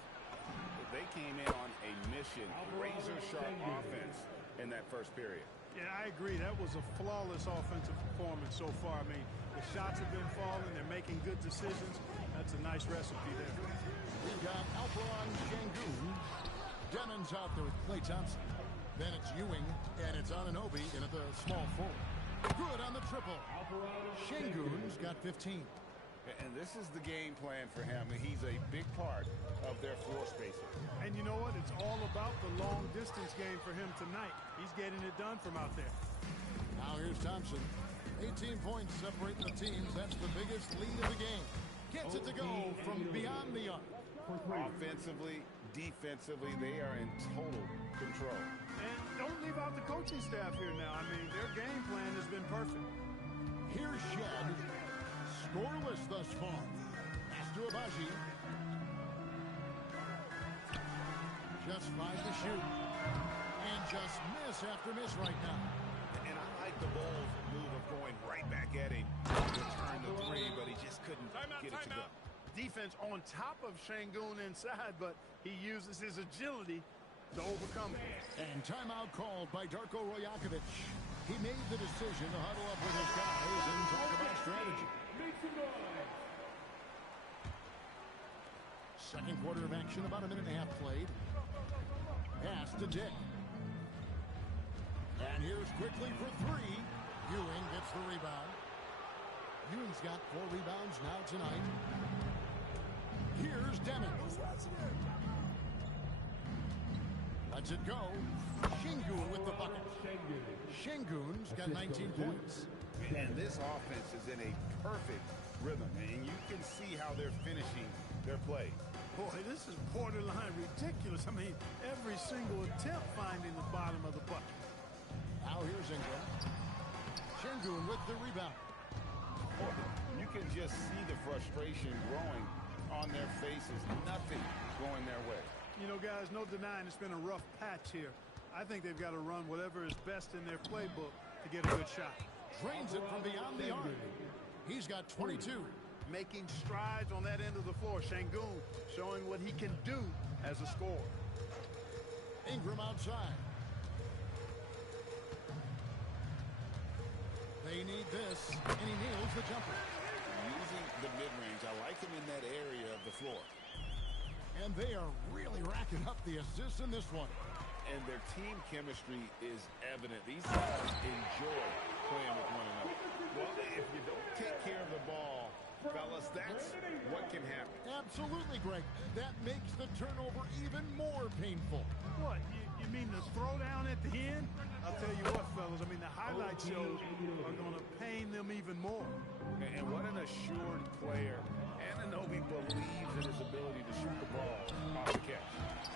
They came in on a mission, razor-sharp offense in that first period. Yeah, I agree. That was a flawless offensive performance so far. I mean, the shots have been falling. They're making good decisions. That's a nice recipe there. We've got Alperon Şengün. Demon's out there with Klay Thompson. Then it's Ewing, and it's Anunoby in at the small forward. Good on the triple. Şengün's got 15. And this is the game plan for him. He's a big part of their floor spacing. And you know what? It's all about the long-distance game for him tonight. He's getting it done from out there. Now here's Thompson. 18 points separating the teams. That's the biggest lead of the game. Gets it to go from beyond the arc. Offensively, defensively, they are in total control. And don't leave out the coaching staff here now. I mean, their game plan has been perfect. Here's Shed. Scoreless thus far. Pass to Abaji. Just 5 to shoot. And just miss after miss right now. And I like the Bulls' move of going right back at him. Return the three, but he just couldn't get it to go. Defense on top of Şengün inside, but he uses his agility to overcome it. And timeout called by Darko Rajakovic. He made the decision to huddle up with his guys and talk about strategy. Second quarter of action, about a minute and a half played. Pass to Dick. And here's quickly for 3. Ewing gets the rebound. Ewing's got 4 rebounds now tonight. Here's Demon. Lets it go. Şengün with the bucket. Şengün's got 19 points. And this offense is in a perfect rhythm, and you can see how they're finishing their play. Boy, this is borderline ridiculous. I mean, every single attempt finding the bottom of the bucket. Now here's Ingram. Şengün with the rebound. Boy, you can just see the frustration growing on their faces. Nothing going their way. You know, guys, no denying it's been a rough patch here. I think they've got to run whatever is best in their playbook to get a good shot. Drains it from beyond the arc. He's got 22. Making strides on that end of the floor. Şengün showing what he can do as a scorer. Ingram outside. They need this, and he nails the jumper. Using the mid-range, I like him in that area of the floor. And they are really racking up the assists in this one. And their team chemistry is evident. These guys enjoy playing with one another. Well, if you don't take care of the ball, fellas, that's what can happen. Absolutely, Greg. That makes the turnover even more painful. What? You mean the throwdown at the end? I'll tell you what, fellas. I mean, the highlight shows are going to pain them even more. And what an assured player. Anunoby believes in his ability to shoot the ball off the catch.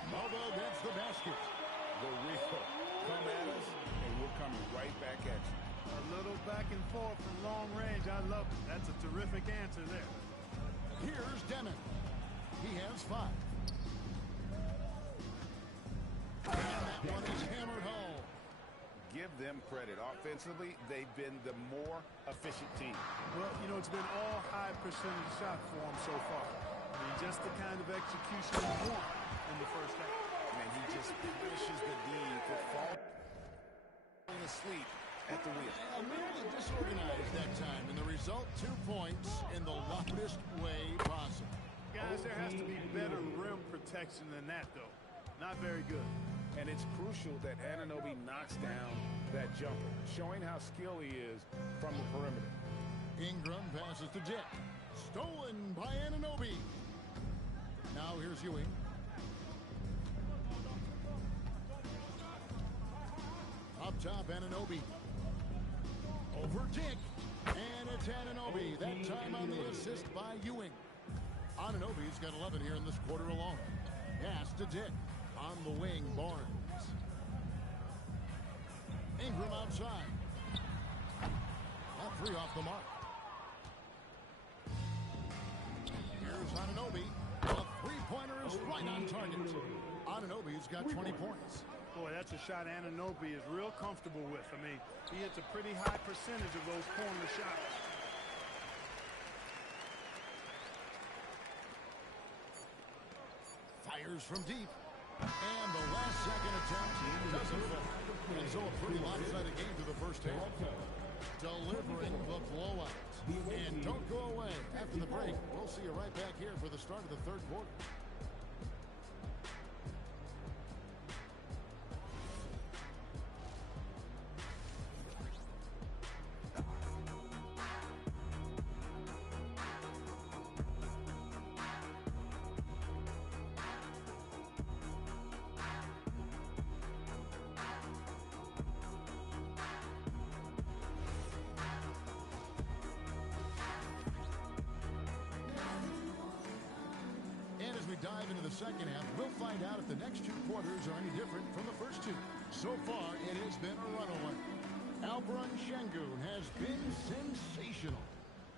Although that's the basket. The real come at us, and we're coming right back at you. A little back and forth from long range. I love it. That's a terrific answer there. Here's Demon. He has 5. And that one is hammered home. Give them credit. Offensively, they've been the more efficient team. Well, you know, it's been all high percentage shot for them so far. I mean, just the kind of execution we want in the first half. And he just punishes the D for falling asleep at the wheel. A little disorganized that time, and the result 2 points in the loudest way possible. Guys, there has to be better rim protection than that, though. Not very good. And it's crucial that Anunoby knocks down that jumper, showing how skilled he is from the perimeter. Ingram passes to Dick. Stolen by Anunoby. Now here's Ewing. top, Anunoby. Over Dick. And it's Anunoby. That time on the assist by Ewing. Anunoby's got 11 here in this quarter alone. Pass to Dick. On the wing, Barnes. Ingram outside. That three off the mark. Here's Anunoby. A three-pointer is right on target. Anunoby's got 20 points. Boy, that's a shot Anunoby is real comfortable with. I mean, he hits a pretty high percentage of those corner shots. Fires from deep. And the last second attempt doesn't fall. And so a pretty lopsided game to the first half. Delivering the blowout. And don't go away. After the break, we'll see you right back here for the start of the third quarter. Dive into the second half, we'll find out if the next two quarters are any different from the first two. So far, it has been a runaway. Alperen Şengün has been sensational.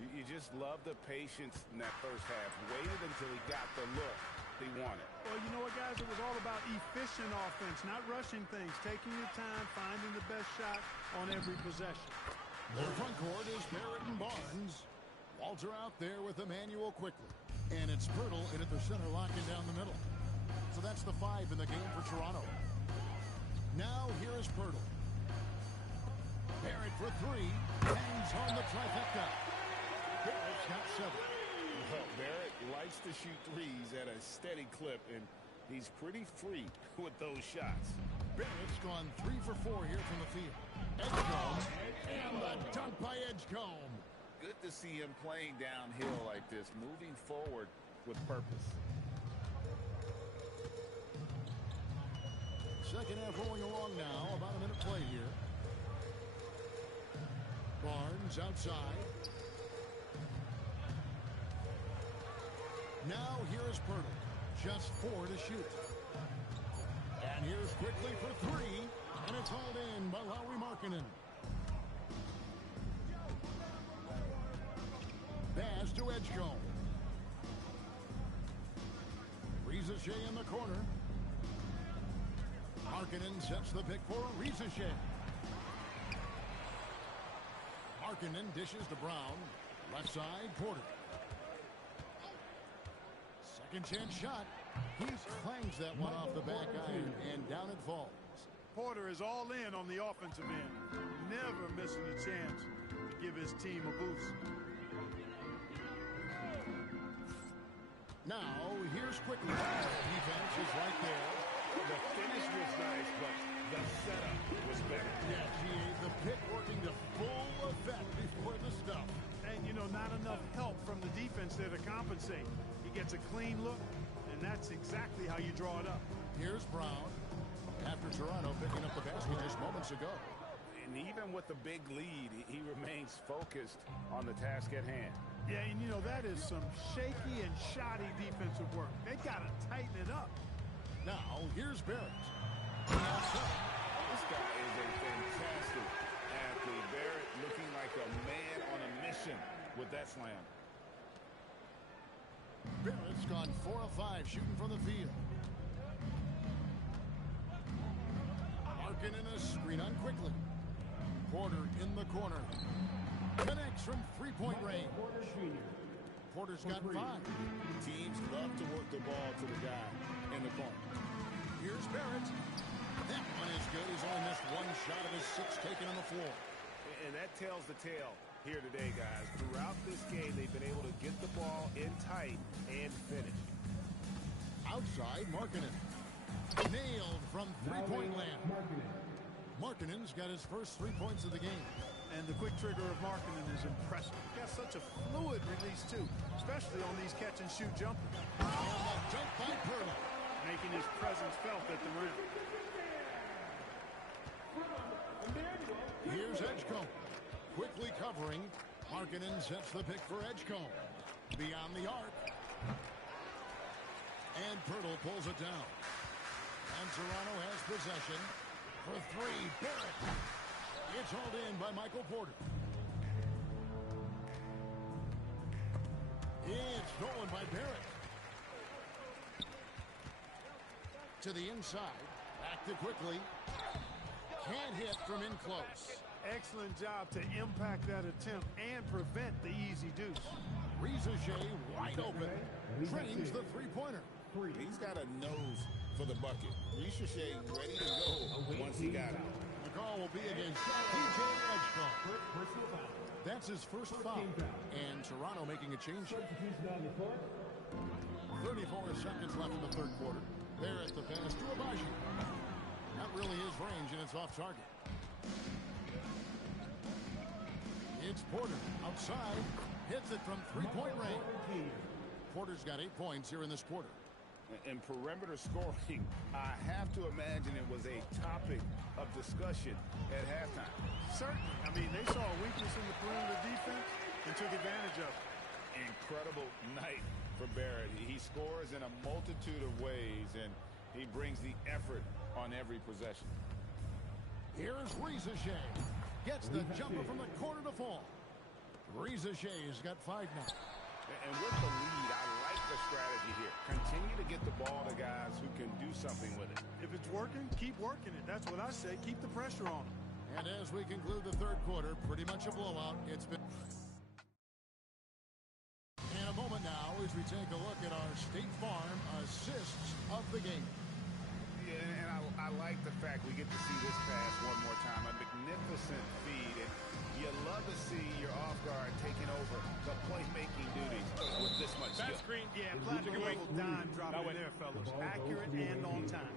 You just love the patience in that first half. Waited until he got the look he wanted. Well, you know what, guys? It was all about efficient offense, not rushing things, taking your time, finding the best shot on every possession. Their front court is Barrett and Barnes. Walter out there with Emmanuel quickly. And it's Pirtle in at the center, locking down the middle. So that's the 5 in the game for Toronto. Now here is Pirtle. Barrett for 3. Hangs home the trifecta. Barrett's got 7. Well, Barrett likes to shoot threes at a steady clip, and he's pretty free with those shots. Barrett's gone 3 for 4 here from the field. Edgecombe. And the dunk by Edgecombe. Good to see him playing downhill like this, moving forward with purpose. Second half rolling along now. About a minute play here. Barnes outside. Now here is Pirtle. Just 4 to shoot. And here's quickly for 3. And it's hauled in by Lauri Markkanen. Pass to Edgecombe. Risacher in the corner. Markkanen sets the pick for Risacher. Markkanen dishes to Brown. Left side, Porter. Second chance shot. He clangs that one off the back iron, and down it falls. Porter is all in on the offensive end. Never missing a chance to give his team a boost. Now, here's quickly. Defense is right there. The finish was nice, but the setup was better. Yeah, the pick working to full effect before the stuff. And, you know, not enough help from the defense there to compensate. He gets a clean look, and that's exactly how you draw it up. Here's Brown. After Toronto picking up the basket just moments ago. And even with the big lead, he remains focused on the task at hand. Yeah, and you know, that is some shaky and shoddy defensive work. They've got to tighten it up. Now, here's Barrett. This guy is a fantastic athlete. Barrett looking like a man on a mission with that slam. Barrett's gone 4 of 5 shooting from the field. Markkanen a screen on quickly. Porter in the corner. Connects from three-point range. Porter's got 5. Teams love to work the ball to the guy in the corner. Here's Barrett. That one is good. He's only missed 1 shot of his 6 taken on the floor. And that tells the tale here today, guys. Throughout this game, they've been able to get the ball in tight and finish. Outside, Markkanen. Nailed from three-point land. Markkanen's got his first 3 points of the game. And the quick trigger of Markkanen is impressive. He's got such a fluid release, too, especially on these catch-and-shoot jumpers. And the jump by Pirtle. Making his presence felt at the rim. Here's Edgecombe. Quickly covering. Markkanen sets the pick for Edgecombe. Beyond the arc. And Pirtle pulls it down. And Toronto has possession. For three, Barrett. It's hauled in by Michael Porter. It's stolen by Barrett. To the inside. Back to quickly. Can't hit from in close. Excellent job to impact that attempt and prevent the easy deuce. Rizachet wide open. Trains the three-pointer. He's got a nose for the bucket. Rizachet ready to go once he got it. The call will be against P.J. Edgecombe. That's his first foul. And Toronto making a change. 34 seconds left in the third quarter. There at the pass to Abaji. That really is range, and it's off target. It's Porter outside. Hits it from three-point range. Porter's got 8 points here in this quarter. In perimeter scoring, I have to imagine it was a topic of discussion at halftime. Certainly. I mean, they saw a weakness in the perimeter defense and took advantage of it. Incredible night for Barrett. He scores in a multitude of ways, and he brings the effort on every possession. Here's Rizachet. Gets the jumper from the corner to fall. Rizachet's got 5 now. And with the lead, I like the strategy here. Continue to get the ball to guys who can do something with it. If it's working, keep working it. That's what I say. Keep the pressure on them. And as we conclude the third quarter, pretty much a blowout. It's been... In a moment now as we take a look at our State Farm assists of the game. Yeah, and I like the fact we get to see this pass one more time. A magnificent feed. And you love to see your off guard taking over the playmaking duties with this much skill. That screen, yeah, platinum level dime dropping in there, fellas. Accurate and on time.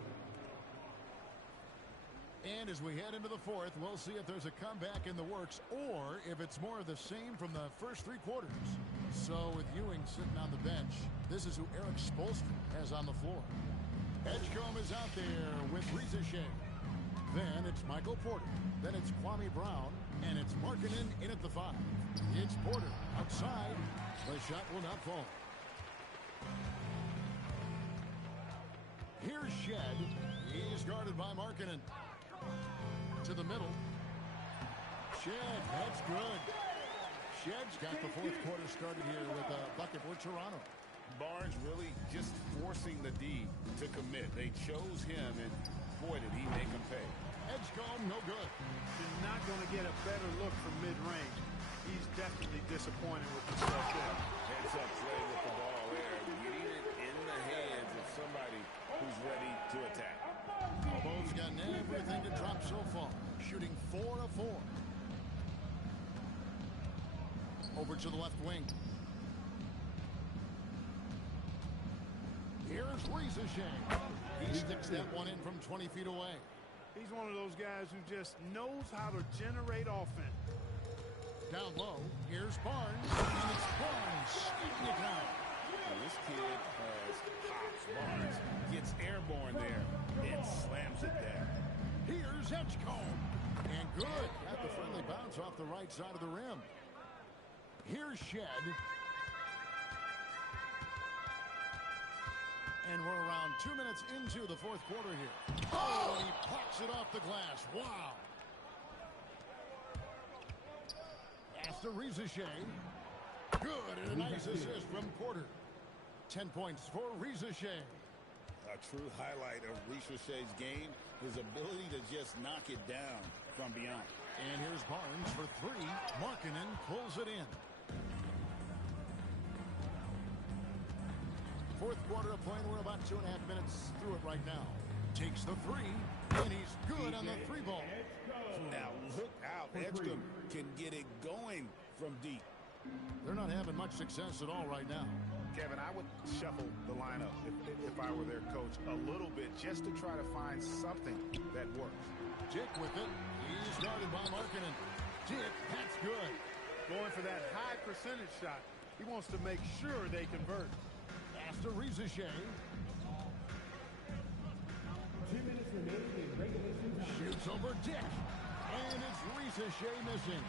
And as we head into the fourth, we'll see if there's a comeback in the works or if it's more of the same from the first 3 quarters. So with Ewing sitting on the bench, this is who Eric Spoelstra has on the floor. Edgecombe is out there with Rizachet. Then it's Michael Porter. Then it's Kwame Brown. And it's Markkanen in at the 5. It's Porter outside. The shot will not fall. Here's Shed. He's guarded by Markkanen. To the middle. Shed, that's good. Shed's got the fourth quarter started here with a bucket for Toronto. Barnes really just forcing the D to commit. They chose him, and boy, did he make him pay. Edgecombe, no good. You're not going to get a better look from mid-range. He's definitely disappointed with himself there. Heads-up play with the ball there. Getting it in the hands of somebody who's ready to attack. Bobo's gotten everything to drop so far. Shooting 4 of 4. Over to the left wing. Here's Rizachet. He sticks that one in from 20 feet away. He's one of those guys who just knows how to generate offense. Down low, here's Barnes. And it's Barnes sneaking it down. Well, this kid has hops. Barnes gets airborne there and slams it down. Here's Edgecombe. And good. Got the friendly bounce off the right side of the rim. Here's Shed. And we're around 2 minutes into the fourth quarter here. Oh, and he pops it off the glass. Wow. Pass to Rizachet. Good, and a nice assist from Porter. 10 points for Rizachet. A true highlight of Rizachet's game, his ability to just knock it down from beyond. And here's Barnes for 3. Markkanen pulls it in. Fourth quarter of play, we're about 2.5 minutes through it right now. Takes the 3, and he's good on the 3 ball. Now look out. Edgecombe can get it going from deep. They're not having much success at all right now. Kevin, I would shuffle the lineup if I were their coach a little bit just to try to find something that works. Dick with it. He's guarded by Markkanen. Dick, that's good. Going for that high percentage shot. He wants to make sure they convert. After Rizachet. 2 minutes remaining in regulation. Shoots over Dick. And it's Ricochet missing.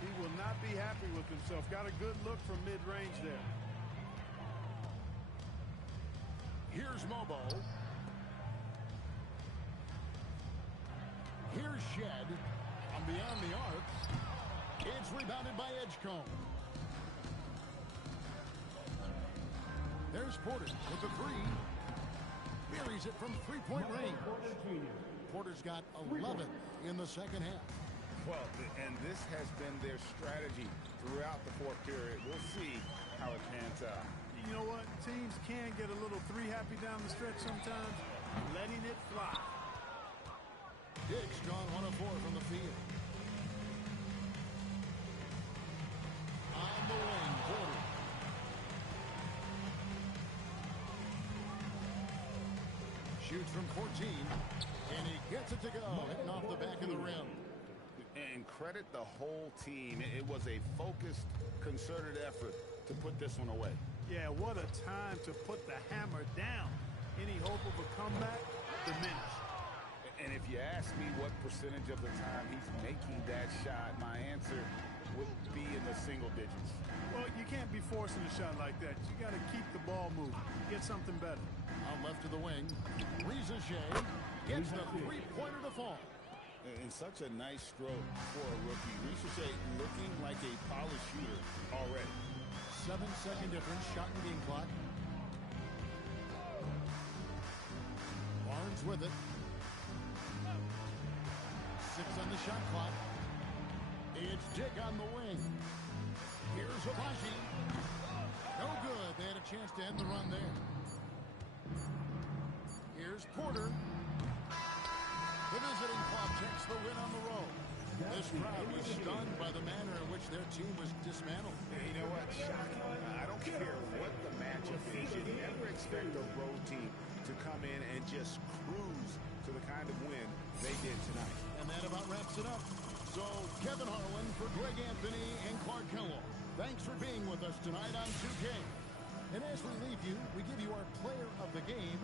He will not be happy with himself. Got a good look from mid-range there. Here's Mobo. Here's Shed. From beyond the arc. It's rebounded by Edgecombe. There's Porter with the three. Buries it from three-point range. Porter's got 11 in the second half. Well, and this has been their strategy throughout the fourth period. We'll see how it pans out. You know what? Teams can get a little three-happy down the stretch sometimes. Letting it fly. Dick's gone 1 of 4 from the field. On the wing, Porter. Shoots from 14, and he gets it to go, hitting off the back of the rim. And credit the whole team. It was a focused, concerted effort to put this one away. Yeah, what a time to put the hammer down. Any hope of a comeback? Diminished. And if you ask me what percentage of the time he's making that shot, my answer would be in the single digits. Well, you can't be forcing a shot like that. You got to keep the ball moving. Get something better. Out left to the wing. Ricochet gets the three-pointer to fall. And such a nice stroke for a rookie. Ricochet looking like a polished shooter already. 7-second difference, shot and game clock. Barnes with it. 6 on the shot clock. It's Dick on the wing. Here's Hibashi. No good. They had a chance to end the run there. Here's Porter. The visiting club takes the win on the road. This crowd was stunned by the manner in which their team was dismantled. You know what? Shocking. I don't care what the matchup is. You never expect a road team to come in and just cruise to the kind of win they did tonight. And that about wraps it up. So, Kevin Harlan for Greg Anthony and Clark Kellogg. Thanks for being with us tonight on 2K. And as we leave you, we give you our player of the game,